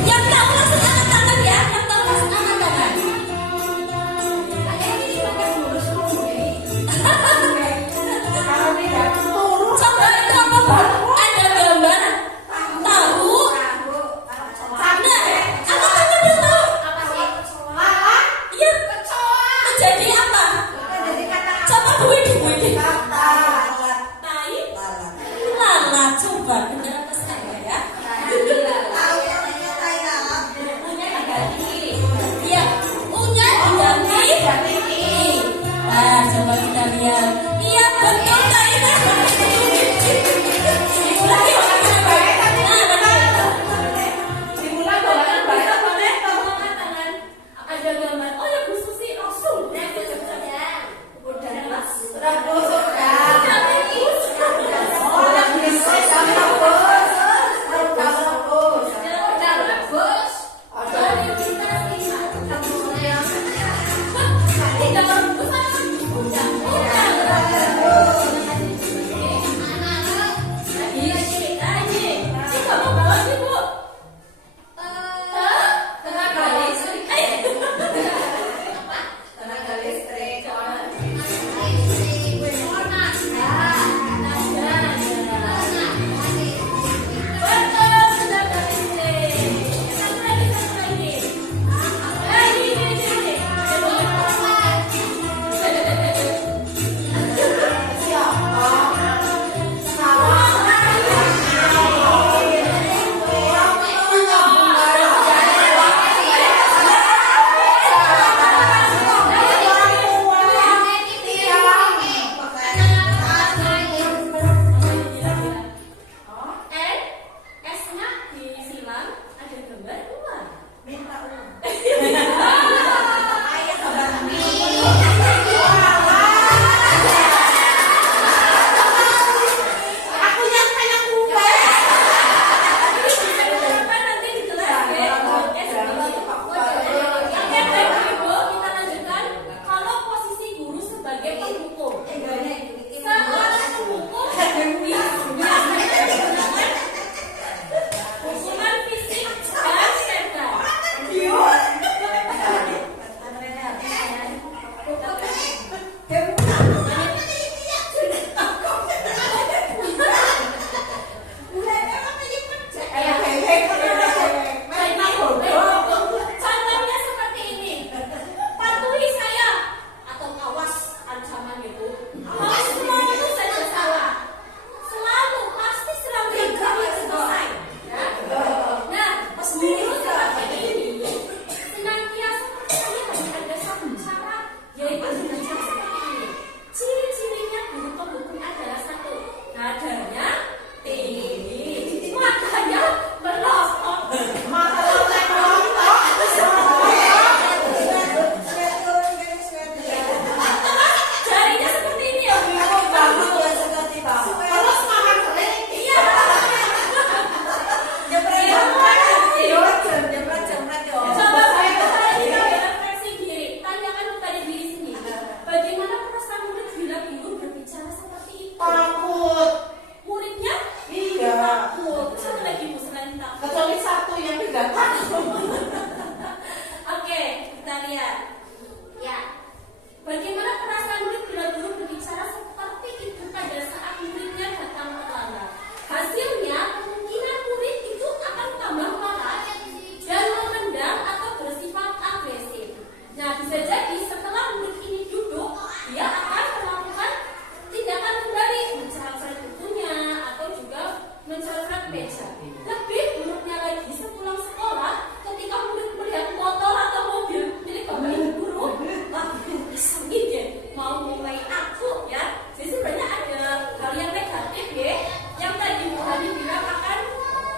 Yang tahu langsung angkat tangan ya. Yang tahu langsung angkat tangan. Coba itu apa Bu? Ada gambar tahu. Nah, apa kamu udah tahu? Iya. Menjadi apa? Coba Bu Idi. Tai. Lalat. Coba benar apa salah ya? Iya. Unya diganti. Nah, coba kita lihat. Iya betul Tai. Dimulai orangnya baik. Nah, betul. Ada gambar. Oh ya Bu Susi langsung.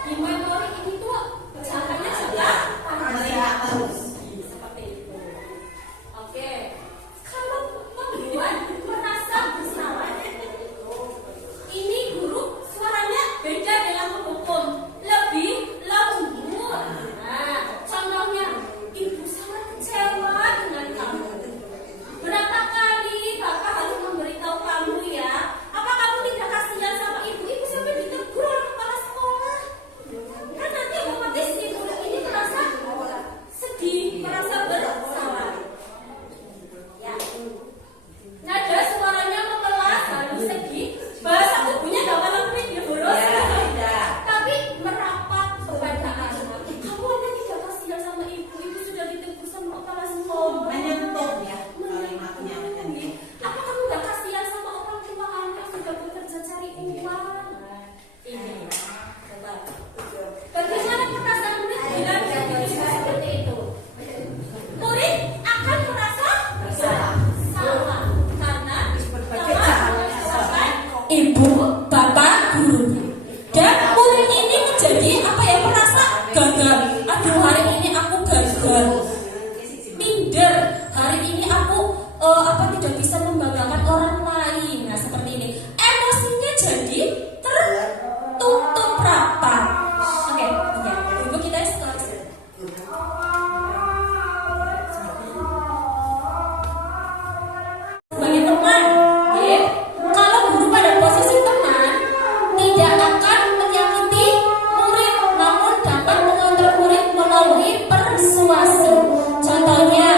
di memori ini tuh tidak bisa membanggakan orang lain. Nah, seperti ini. Emosinya jadi tertutup rapat. Oke, ya. Ibu kita skor. Sebagai teman, ya. Kalau guru pada posisi teman tidak akan menyakiti murid, namun dapat mengontrol murid melalui persuasi. Contohnya,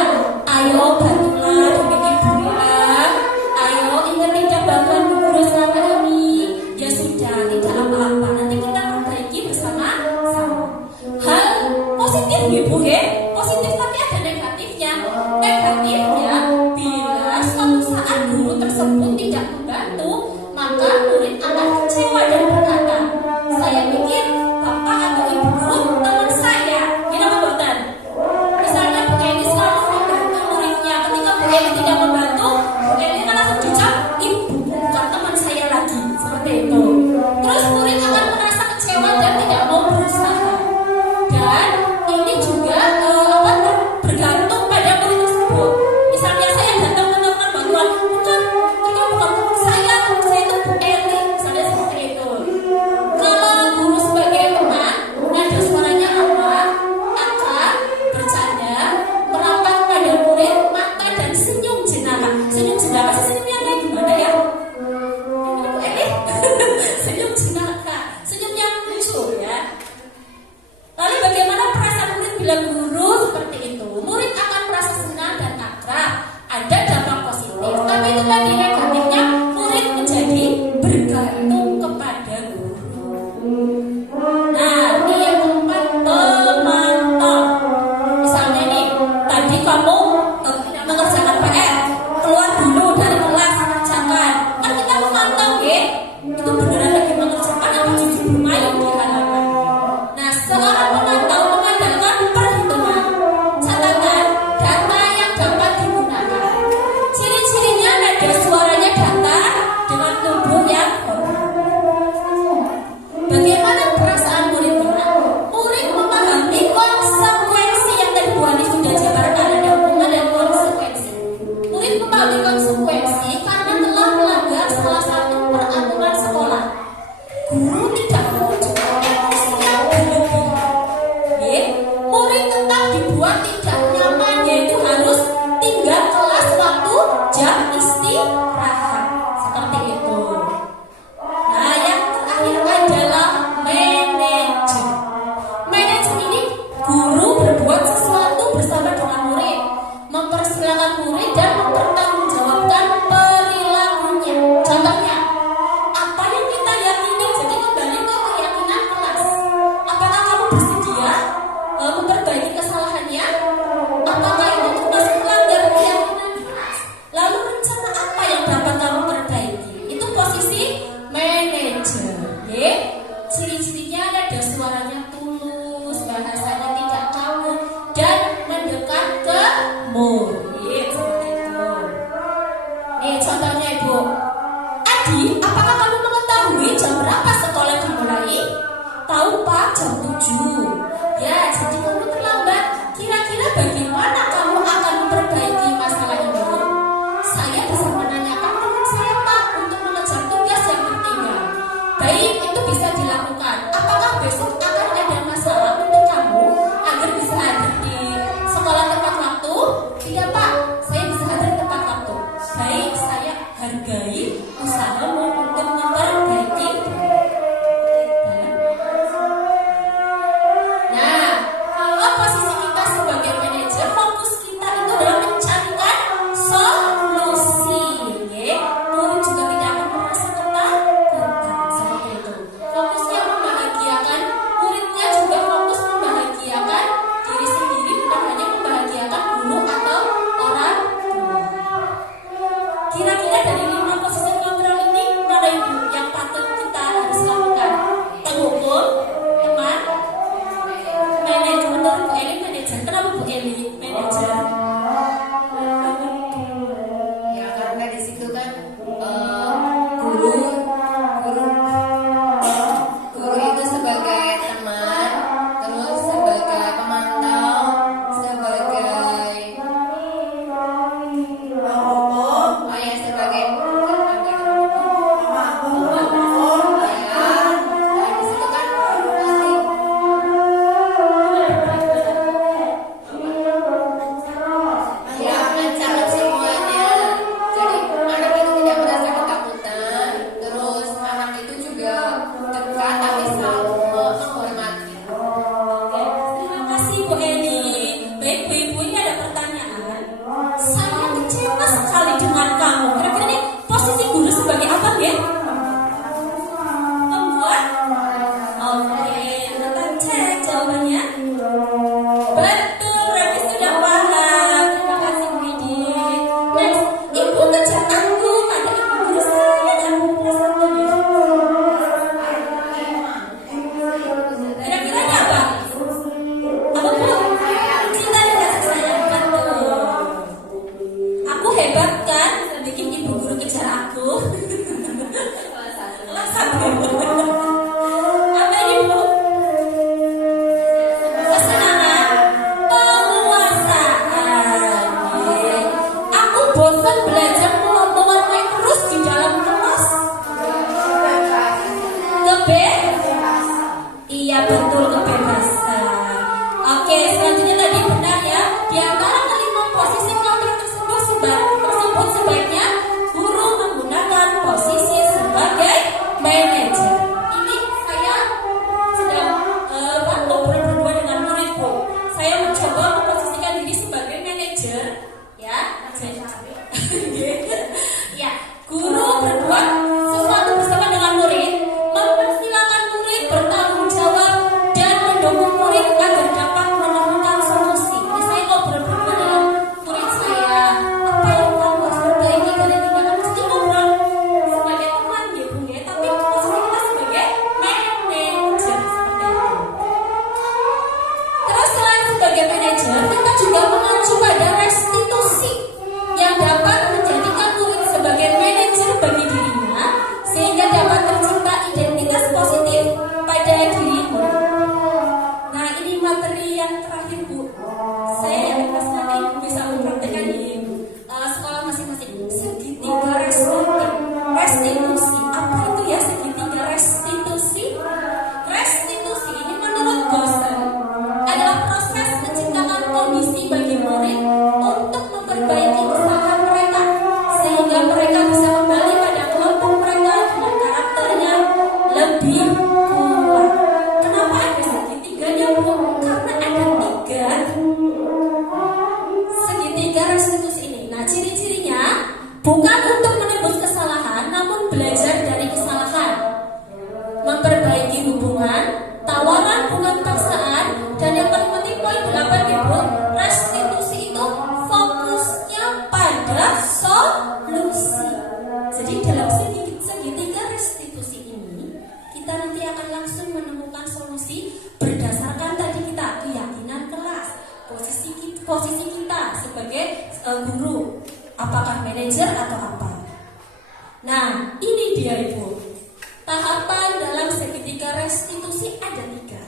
ayo bantulah bikin ibu bilang, ayo ingat tidak bantuan guru selama ini. Ya sudah, tidak apa-apa. Nanti kita perbaiki bersama-sama. Hal positif ya Bu ya, positif tapi ada negatifnya. Negatifnya bila suatu saat guru tersebut tidak membantu, maka murid akan kecewa dan berkata, saya pikir bapak atau ibu guru teman saya. Gini apa buatan? Misalnya Bu Eni selalu membantu muridnya, ketika Bu Eni tidak membantu, Bu Eni kan langsung dicap, ibu bukan teman saya lagi. Seperti itu. Terus murid akan merasa kecewa dan tidak mau berusaha. Dan ini juga bergantung pada murid tersebut. Misalnya saya datang menemukan bantuan, bukan teman saya itu Bu Eni, misalnya seperti itu. Kalau guru sebagai teman, nada suaranya ramah, akan bercanda, merapat pada murid, mata dan senyum jenaka. Senyum jenaka, senyumnya kayak gimana ya? Senyum jenaka, senyum yang lucu ya. Lalu bagaimana perasaan murid bila guru seperti itu? Murid akan merasa senang dan akrab. Ada dampak positif, tapi itu tadi negatifnya, murid menjadi bergantung kepada guru. Nah, ini yang keempat, memantau. Misalnya nih, tadi kamu tidak mengerjakan PR, keluar dulu dari kelas, kerjakan. Kan kita memantau ya, itu beneran lagi mengerjakan atau justru bermain di halaman. Nah, seorang pemantau mengandalkan perhitungan, catatan, data yang dapat digunakan. Ciri-cirinya nada suaranya datar dengan tubuh yang hormat. Bagaimana perasaan muridnya? Murid memahami konsekuensi yang tadi Bu Ani sudah jabarkan, ada hubungan dan konsekuensi. Murid memahami konsekuensi karena telah melanggar salah satu peraturan sekolah. Guru tidak menunjukkan emosi yang berlebihan. Murid tetap dibuat tidak nyaman, yaitu harus tinggal kelas waktu jam istirahat. Seperti itu. Nah, yang terakhir adalah manajer. Manajer ini guru berbuat sesuatu bersama dengan murid, mempersilahkan murid dan mempertanggungjawabkan perilakunya. Contohnya, apa yang kita yakini, jadi kembali ke keyakinan kelas. Apakah kamu bersedia memperbaiki kesalahannya? Apakah itu termasuk melanggar keyakinan kelas? Lalu rencana apa yang dapat kamu perbaiki? Itu posisi manajer. Ciri-cirinya ada suaranya tulus, bahasanya tidak kaku, dan mendekat ke murid. Seperti itu. Nih contohnya Ibu. Adi, apakah kamu mengetahui jam berapa sekolah dimulai? Tahu Pak, jam 7. Ya, jadi kamu terlambat. Kira-kira bagaimana kamu akan memperbaiki masalah ini? Saya bisa menanyakan teman saya Pak untuk mengejar tugas yang tertinggal. Baik, itu bisa dilakukan. Apakah besok akan ada masalah untuk kamu agar bisa hadir di sekolah tepat waktu? Tidak Pak, saya bisa hadir tepat waktu. Baik, saya hargai usahamu untuk memperbaiki. Nah, tersebut sebaiknya guru menggunakan posisi sebagai manajer. Ini saya sedang ngobrol berdua dengan murid, Bu. Saya mencoba memposisikan diri sebagai manajer, ya. Ya, guru berbuat sesuatu bersama dengan murid, mempersilahkan murid bertanggung jawab dan mendukung murid agar dapat menemukan solusi. Ini saya ngobrol berdua dengan murid saya. Apa yang kamu harus perbaiki dari tindakan? Jadi ngobrol sebagai teman, ya Bu, ya. Tapi posisi kita sebagai manajer seperti itu. Terus selain sebagai manajer, kita juga mengacu pada restitusi yang dapat menjadikan murid sebagai manajer bagi dirinya sehingga dapat tercipta identitas positif pada diri murid. Nah, ini materi yang terakhir, Bu. Saya yakin pas nanti Ibu bisa mempraktekkan ini, Bu. Sekolah masing-masing. Segitiga restitusi. Apa itu ya segitiga restitusi? Restitusi ini menurut Gosen adalah proses menciptakan kondisi bagi murid untuk memperbaiki kesalahan mereka sehingga mereka bisa kembali pada kelompok mereka dengan karakter yang lebih kuat. Kenapa ada segitiganya, Bu? Karena ada 3 segitiga restitusi ini. Nah, ciri-cirinya bukan untuk menebus kesalahan, namun belajar dari kesalahan, memperbaiki hubungan, tawaran bukan paksaan, dan yang paling penting poin 8, Ibu, restitusi itu fokusnya pada solusi. Jadi dalam segitiga restitusi ini kita nanti akan langsung menemukan solusi berdasarkan tadi kita keyakinan kelas, posisi kita sebagai guru, apakah manajer atau apa. Nah, ini dia, Ibu. Tahapan dalam segitiga restitusi ada 3.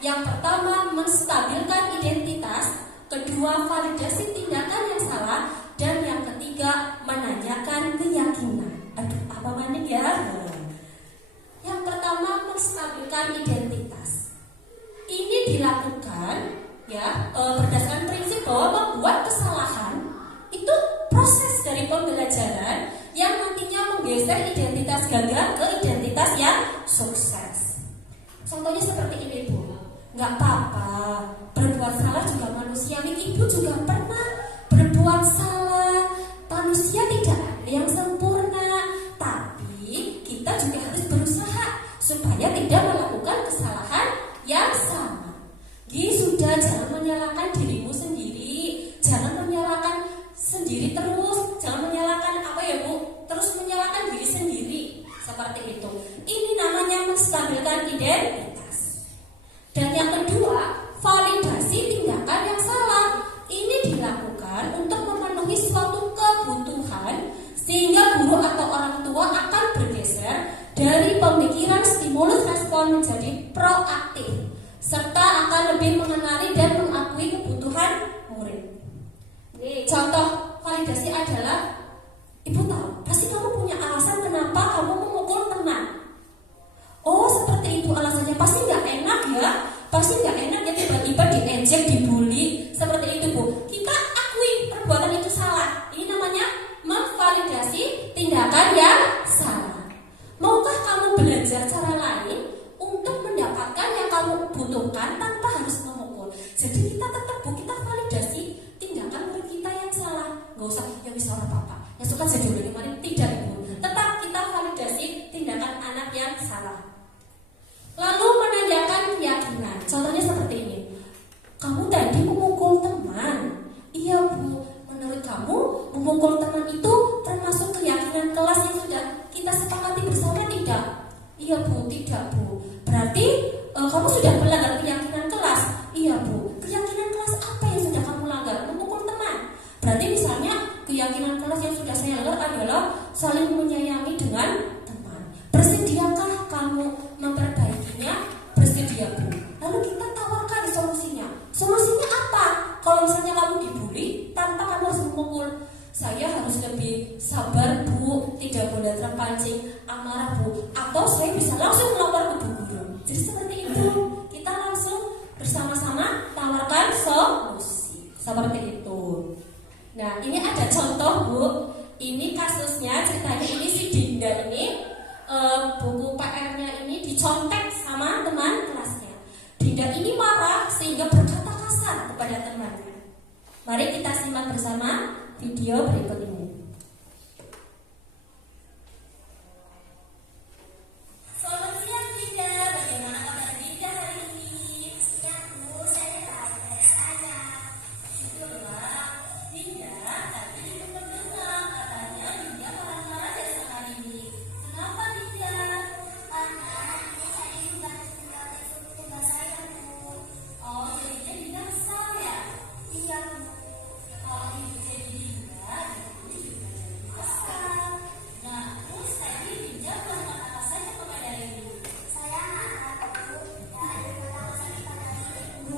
Yang pertama, menstabilkan identitas. Kedua, validasi tindakan yang salah. Dan yang ketiga, menanyakan keyakinan. Aduh, apa manik ya? Yang pertama, menstabilkan identitas. Ini dilakukan ya berdasarkan prinsip bahwa membuat kesalahan itu proses dari pembelajaran yang nantinya menggeser identitas gagal ke identitas yang sukses. Contohnya seperti ini, Bu. Nggak apa-apa, berbuat salah juga manusiawi. Ibu juga pernah berbuat salah. Manusia tidak ada yang sempurna, tapi kita juga harus berusaha supaya tidak melakukan kesalahan yang sama. Sudah, jangan menyalahkan dirimu sendiri, jangan menyalahkan sendiri terus, jangan menyalahkan terus menyalahkan diri sendiri seperti itu. Ini namanya menstabilkan identitas. Dan yang kedua, validasi tindakan yang salah. Ini dilakukan untuk memenuhi suatu kebutuhan sehingga guru atau orang tua akan bergeser dari pemikiran stimulus respon menjadi proaktif serta akan lebih mengenali dan mengakui kebutuhan murid. Contoh validasi adalah, Ibu tahu, pasti kamu punya alasan kenapa kamu memukul teman. Oh, seperti itu alasannya. Pasti nggak enak ya. Pasti nggak enak ya tiba-tiba diejek, dibully. Seperti itu, Bu. Kita akui perbuatan itu salah. Ini namanya memvalidasi tindakan yang salah. Maukah kamu belajar cara lain untuk mendapatkan yang kamu butuhkan tanpa harus memukul? Jadi kita tetap, Bu, kita validasi tindakan murid kita yang salah. Nggak usah, ya bisa orang apa-apa. Yang suka jadi udah kemarin, tidak, Ibu. Tetap kita validasi tindakan anak yang salah. Lalu menanyakan keyakinan. Contohnya seperti ini. Kamu tadi memukul teman. Iya, Bu. Menurut kamu memukul teman itu termasuk keyakinan kelas yang sudah kita sepakati bersama tidak? Iya, Bu. Tidak, Bu. Berarti kamu sudah melanggar keyakinan kelas. Iya, Bu. Keyakinan kelas apa yang sudah kamu langgar? Memukul teman. Berarti misalnya keyakinan kelas yang sudah saya langgar adalah saling menyayangi dengan teman. Bersediakah kamu memperbaikinya? Bersedia, Bu. Lalu kita tawarkan solusinya. Solusinya apa? Kalau misalnya kamu dibully tanpa kamu harus memukul, saya harus lebih sabar, Bu, tidak boleh terpancing amarah, Bu, atau saya bisa langsung melapor ke Bu Guru. Jadi seperti itu, kita langsung bersama-sama tawarkan solusi seperti itu. Nah, ini ada contoh Bu. Ini kasusnya, ceritanya ini si Dinda ini buku PR-nya ini dicontek sama teman kelasnya. Dinda ini marah sehingga berkata kasar kepada temannya. Mari kita simak bersama video berikut ini. Selamat siang Dinda, bagaimana kabar Dinda hari ini? Siang Bu, saya baik saja. Syukurlah. Dinda tadi dengar katanya Dinda marah-marah deh hari ini. Kenapa Dinda? Karena hari ini saya juga tugas saya Bu. Oh, jadinya Dinda kesal ya? Iya Bu. Oh, ibu jadi Dinda, ibu juga jadi kesal. Nah, terus tadi Dinda melakukan apa saja kepada ibu? Saya marah Bu. Ya, ibu melakukan saya kepada ibu.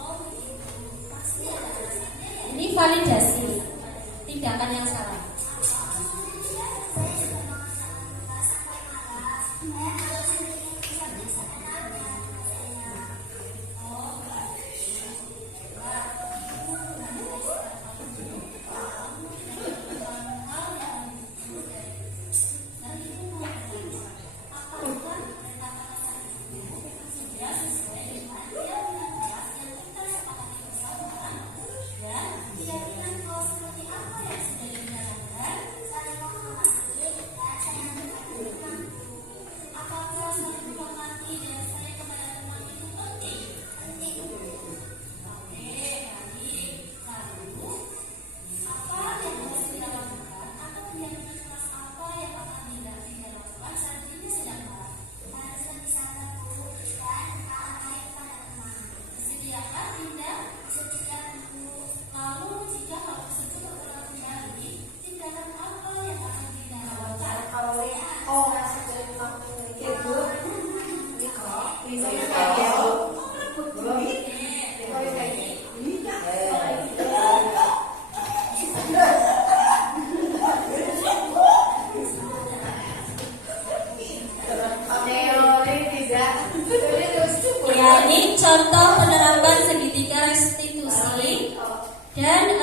Oh, begitu. Pasti ada alasannya ya. Ini validasi tindakan yang salah. Ya, ini contoh penerapan segitiga restitusi. Dan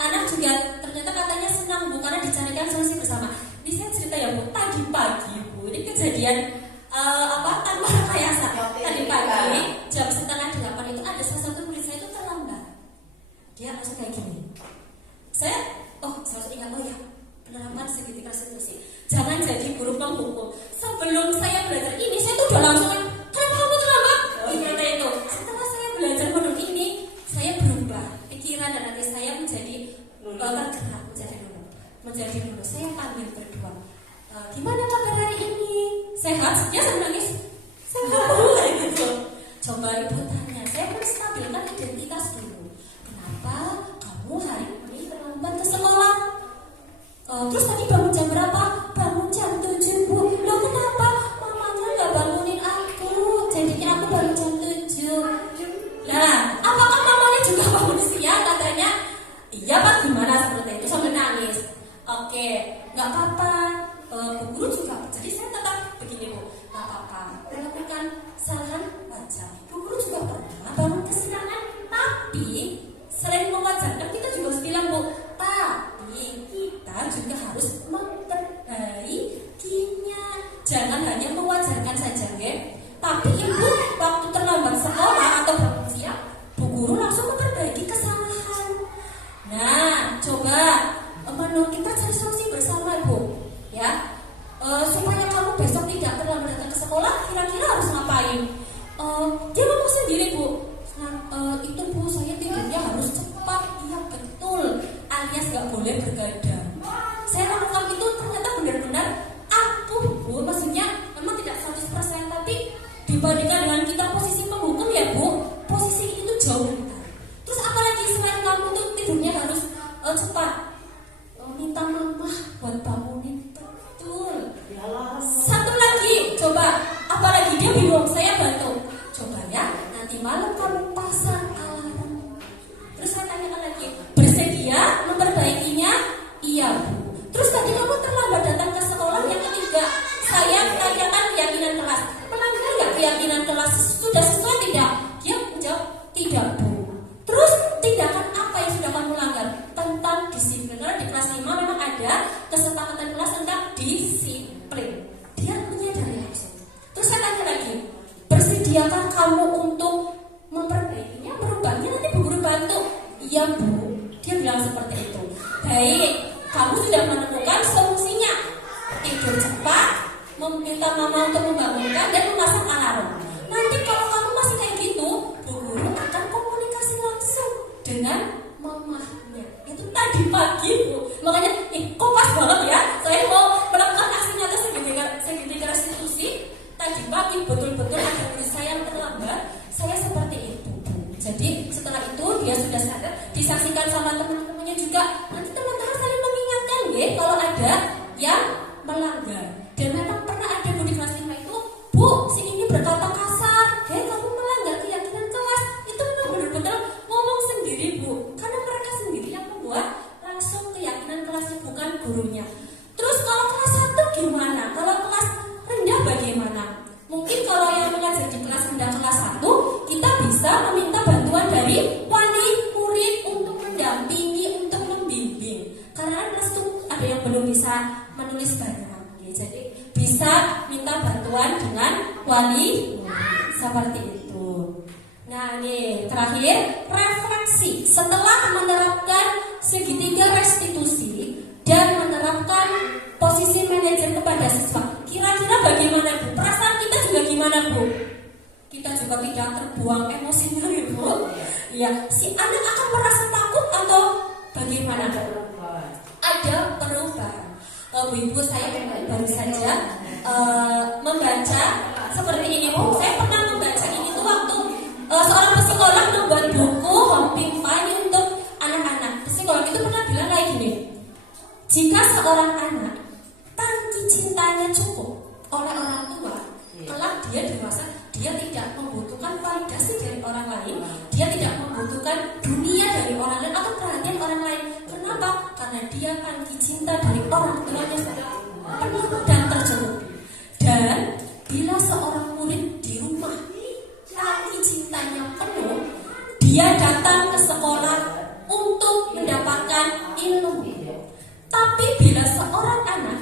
anak juga ternyata katanya senang Bu karena dicarikan solusi bersama. Ini saya cerita ya Bu, tadi pagi Bu, ini kejadian tanpa rekayasa. Tadi pagi jam 7:30 itu ada salah satu murid saya itu terlambat. Dia langsung kayak gini. Saya langsung ingat, oh ya, penerapan segitiga restitusi. Jangan jadi guru penghukum. Sebelum saya belajar ini, saya tuh udah langsung kenapa kamu terlambat? Seperti itu. Setelah saya belajar modul ini, saya berubah pikiran dan hati saya menjadi tergerak menjadi dulu. Saya panggil berdua. Gimana kabar hari ini? Sehat? Dia nangis. Sehat mulai gitu. Coba ibu tanya, saya harus stabilkan identitas dulu. Kenapa kamu hari ini terlambat ke sekolah? Terus tadi bangun jam berapa? Bangun jam 7 Bu. Loh kenapa? Mamanya gak bangunin aku. Jadinya aku baru jam 7. Nah, apakah mamanya juga bangun siang? Katanya iya Pak, gimana seperti itu sambil nangis. Oke, gak apa-apa. Bu guru juga. Jadi saya tetap begini Bu, gak apa-apa. Melakukan kesalahan wajar. Bu guru juga pernah bangun kesiangan. Tapi selain mewajarkan, kita juga harus bilang Bu, tapi kita juga harus memperbaikinya. Jangan hanya mewajarkan saja, ya. Tapi ibu waktu terlambat sekolah atau bangun siang, bu guru langsung memperbaiki kesalahan. Nah, coba kita cari solusi bersama Bu, ya. Supaya kamu besok tidak terlambat datang ke sekolah, kira-kira harus ngapain? Dia ngomong sendiri Bu. Itu Bu, saya tidurnya harus cepat. Iya betul, alias gak boleh bergadang. Saya lakukan itu ternyata benar-benar ampuh Bu. Maksudnya memang tidak 100%, tapi dibandingkan dengan kita posisi penghukum ya Bu, posisi itu jauh lebih baik. Terus apalagi selain kamu tuh tidurnya harus cepat, minta mama buat bangunin. Betul. Satu lagi, coba apalagi dia bingung, saya bantu. Coba ya, nanti malam kamu pasang alarm. Terus saya tanyakan lagi, bersedia memperbaikinya? Iya Bu. Terus tadi kamu terlambat datang ke sekolah. Yang ketiga, saya tanyakan keyakinan kelas. Melanggar nggak keyakinan kelas? Sudah sesuai tidak? Dia menjawab tidak Bu. Terus tindakan apa yang sudah kamu lakukan? seperti itu. Baik, kamu sudah menemukan solusinya. Tidur cepat, meminta mama untuk membangunkan dan memasang alarm. Nanti kalau kamu masih kayak gitu, Bu Guru akan komunikasi langsung dengan mamahnya. Itu tadi pagi, Bu. Makanya, kok pas banget ya. Saya mau melakukan aksi nyata segitiga restitusi. Tadi pagi betul-betul ada guru saya yang terlambat. Saya seperti itu, Bu. Jadi setelah itu dia sudah sadar, disaksikan sama teman-temannya juga. Nanti teman-teman saling mengingatkan ya kalau ada yang melanggar. Dan memang pernah ada Bu di kelas 5 itu, Bu, si ini berkata kasar. Kamu melanggar keyakinan kelas. Itu memang benar-benar ngomong sendiri, Bu. Karena mereka sendiri yang membuat langsung keyakinan kelasnya, bukan gurunya. Terus kalau kelas 1 gimana? Kalau kelas rendah bagaimana? Mungkin kalau yang mengajar di kelas rendah kelas 1, kita bisa meminta bantuan dari wali murid untuk mendampingi, untuk membimbing. Karena kelas itu ada yang belum bisa menulis banyak. Jadi bisa minta bantuan dengan wali seperti itu. Nah, ini terakhir refleksi. Setelah menerapkan segitiga restitusi dan menerapkan posisi manajer kepada siswa, kira-kira bagaimana, Bu? Perasaan kita juga gimana, Bu? Kita juga tidak terbuang emosinya, Bu. Ya, si anak akan merasa takut atau bagaimana? Ada perubahan. Bu, saya baru saja membaca seperti ini, Bu. Saya pernah membaca ini tuh waktu seorang psikolog membuat buku Home File untuk anak-anak. Psikolog itu pernah bilang kayak gini, jika seorang anak tangki cintanya cukup oleh orang tua, kelak dia dewasa, dia tidak membutuhkan validasi dari orang lain, dia tidak membutuhkan dunia dari orang lain atau perhatian orang lain. Kenapa? Karena dia tangki cinta dari orang tuanya sudah penuh dan tercukupi. Dan bila seorang murid di rumah tangki cintanya penuh, dia datang ke sekolah untuk mendapatkan ilmu. Tapi bila seorang anak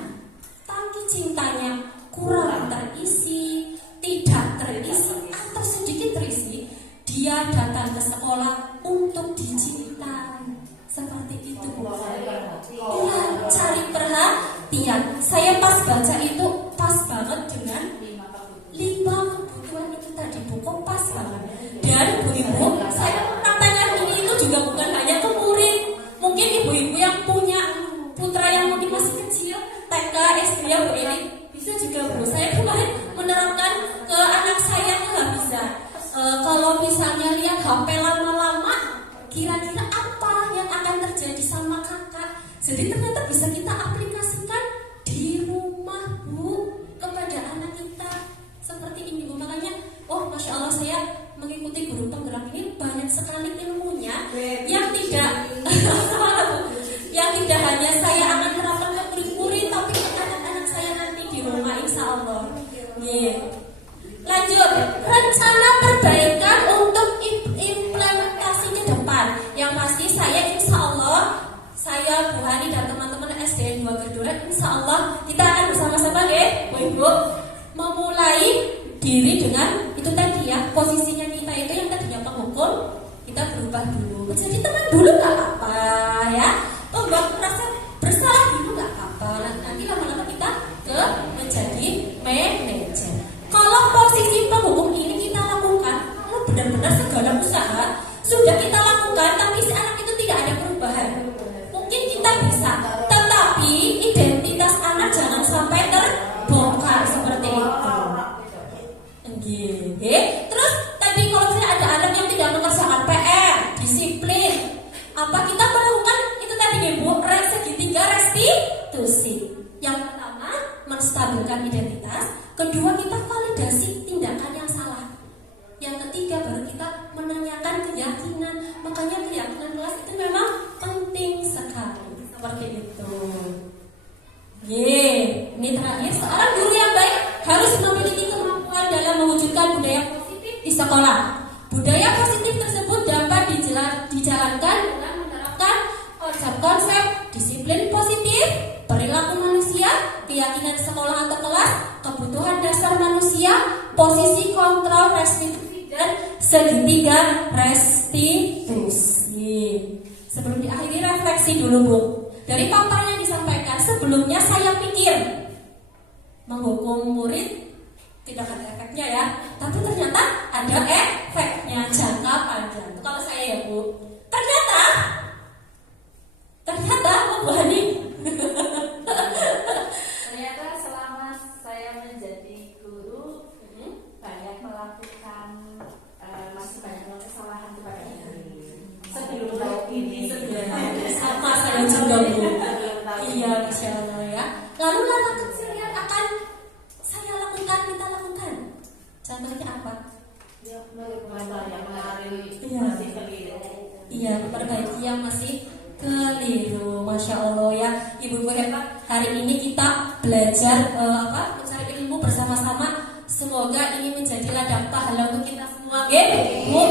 tangki cintanya kurang terisi, tidak terisi atau sedikit terisi, dia datang ke sekolah untuk dicintai. Seperti itu, Bu. Ya, cari perhatian. Saya pas baca itu pas banget dengan 5 kebutuhan itu tadi, Bu. Kok pas banget. Dan ibu-ibu, saya pertanyaan ini itu juga bukan hanya ke murid. Mungkin ibu-ibu yang punya putra yang mungkin masih kecil, TK, SD, ya Bu ini bisa juga, Bu. Saya kemarin menerapkan ke anak saya nggak bisa. Kalau misalnya lihat HP lama-lama, kira-kira apa yang akan terjadi sama kakak? Jadi ternyata bisa kita aplikasikan di rumah, Bu, kepada anak kita seperti ini, Bu. Makanya, Masya Allah, saya mengikuti guru penggerak ini banyak sekali ilmunya yang tidak yang tidak hanya saya akan terapkan ke murid-murid, tapi ke anak-anak saya nanti di rumah, insya Allah. Lanjut, rencana perbaikan untuk implementasi ke depan. Yang pasti saya insya Allah, saya Bu Hani dan teman-teman SDN 2 Gerduren, insya Allah kita akan bersama-sama ya, Bu Ibu, memulai diri dengan itu tadi ya, posisinya kita itu yang tadinya penghukum, kita berubah dulu. Jadi teman dulu nggak apa-apa ya, membuat merasa bersalah dulu nggak apa-apa. Nanti lama-lama kita ke menjadi manajer. Kalau posisi penghukum ini kita lakukan, benar-benar segala usaha sudah kita lakukan, tapi si anak itu tidak ada perubahan. Mungkin kita bisa, tetapi identitas anak jangan sampai terbongkar seperti itu. Terus tadi kalau misalnya ada anak yang tidak mengerjakan PR, disiplin, apa kita melakukan itu tadi Bu, segitiga restitusi. Yang pertama, menstabilkan identitas. Kedua, kita validasi tindakan yang salah. Yang ketiga, baru kita menanyakan keyakinan. Makanya keyakinan kelas itu memang penting sekali. Seperti itu. Ini terakhir, seorang guru yang baik harus memiliki kemampuan dalam mewujudkan budaya positif di sekolah. Budaya positif tersebut dapat dijalankan dengan menerapkan konsep-konsep disiplin positif, perilaku manusia, keyakinan sekolah atau kelas, kebutuhan dasar manusia, posisi kontrol restitusi, dan segitiga restitusi. Sebelum diakhiri refleksi dulu Bu. Dari paparan yang disampaikan sebelumnya saya pikir menghukum murid tidak ada efeknya ya, tapi ternyata ada efeknya jangka panjang. Itu kalau saya ya Bu. Ternyata Bu Hani. Ternyata selama saya menjadi guru banyak melakukan masih banyak melakukan kesalahan kepada diri. Sebelum tahu ini Sama saya juga Bu. Iya, Masya Allah ya. Lalu langkah kecil yang akan saya lakukan, kita lakukan. Contohnya apa? Iya, memperbaiki yang masih keliru. Masya Allah ya, ibu-ibu hebat. Hari ini kita belajar mencari ilmu bersama-sama. Semoga ini menjadi ladang pahala untuk kita semua. Bu,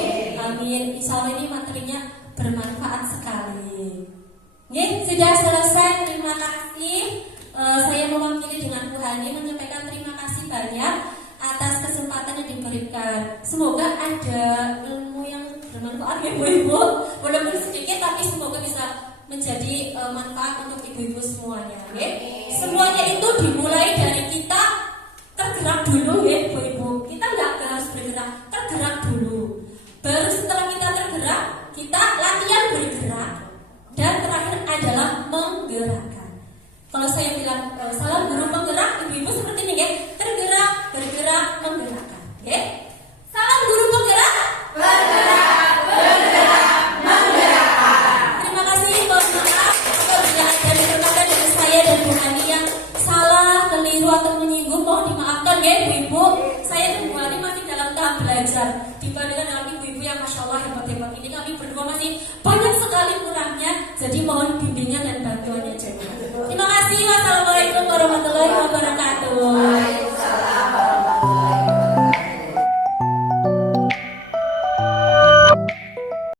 amin. Insya Allah ini materinya bermanfaat sekali. Sudah selesai. Terima kasih. Saya mewakili dengan Bu Hani menyampaikan terima kasih banyak atas kesempatan yang diberikan. Semoga ada ilmu yang bermanfaat ya Bu-ibu. Walaupun sedikit tapi semoga bisa menjadi manfaat untuk ibu-ibu semuanya. Semuanya itu dimulai dari kita tergerak dulu ya Bu-ibu. Kita nggak harus bergerak, tergerak dulu. Baru setelah kita tergerak, kita latihan bergerak. Dan terakhir adalah menggerakkan. Kalau saya bilang salah guru penggerak, ibu-ibu seperti ini ya, tergerak, bergerak, menggerakkan. Salam guru penggerak. Terima kasih. Mohon maaf apabila ada perkataan dari saya dan Bu Hani yang salah, keliru atau menyinggung, mohon dimaafkan ya ibu-ibu. Saya dan Bu Hani masih dalam tahap belajar. Dibandingkan dengan ibu-ibu yang Masya Allah hebat-hebat ini, kami berdua masih banyak sekali kurangnya. Jadi mohon bimbingan dan bantuannya juga. Terima kasih. Wassalamualaikum warahmatullahi wabarakatuh.